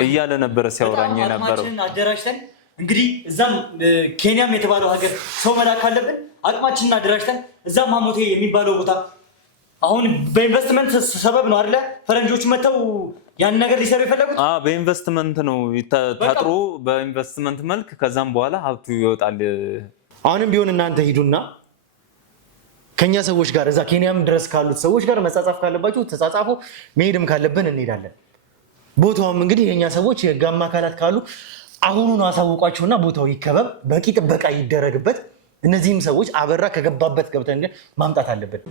እያለ ነበረ ሲያወራኝ የነበረው። አደራጅተን እንግዲህ እዛም ኬንያም የተባለው ሀገር ሰው መላክ አለብን። አቅማችንን አደራጅተን እዛም ሀሞቴ የሚባለው ቦታ አሁን በኢንቨስትመንት ሰበብ ነው አይደለ? ፈረንጆቹ መጥተው ያን ነገር ሊሰሩ የፈለጉት በኢንቨስትመንት ነው ታጥሮ፣ በኢንቨስትመንት መልክ ከዛም በኋላ ሀብቱ ይወጣል። አሁንም ቢሆን እናንተ ሂዱና ከኛ ሰዎች ጋር እዛ ኬንያም ድረስ ካሉት ሰዎች ጋር መጻጻፍ ካለባችሁ ተጻጻፉ። መሄድም ካለብን እንሄዳለን። ቦታውም እንግዲህ የኛ ሰዎች የህግ አካላት ካሉ አሁኑን አሳውቋቸውና ቦታው ይከበብ፣ በቂ ጥበቃ ይደረግበት። እነዚህም ሰዎች አበራ ከገባበት ገብተን ማምጣት አለብን።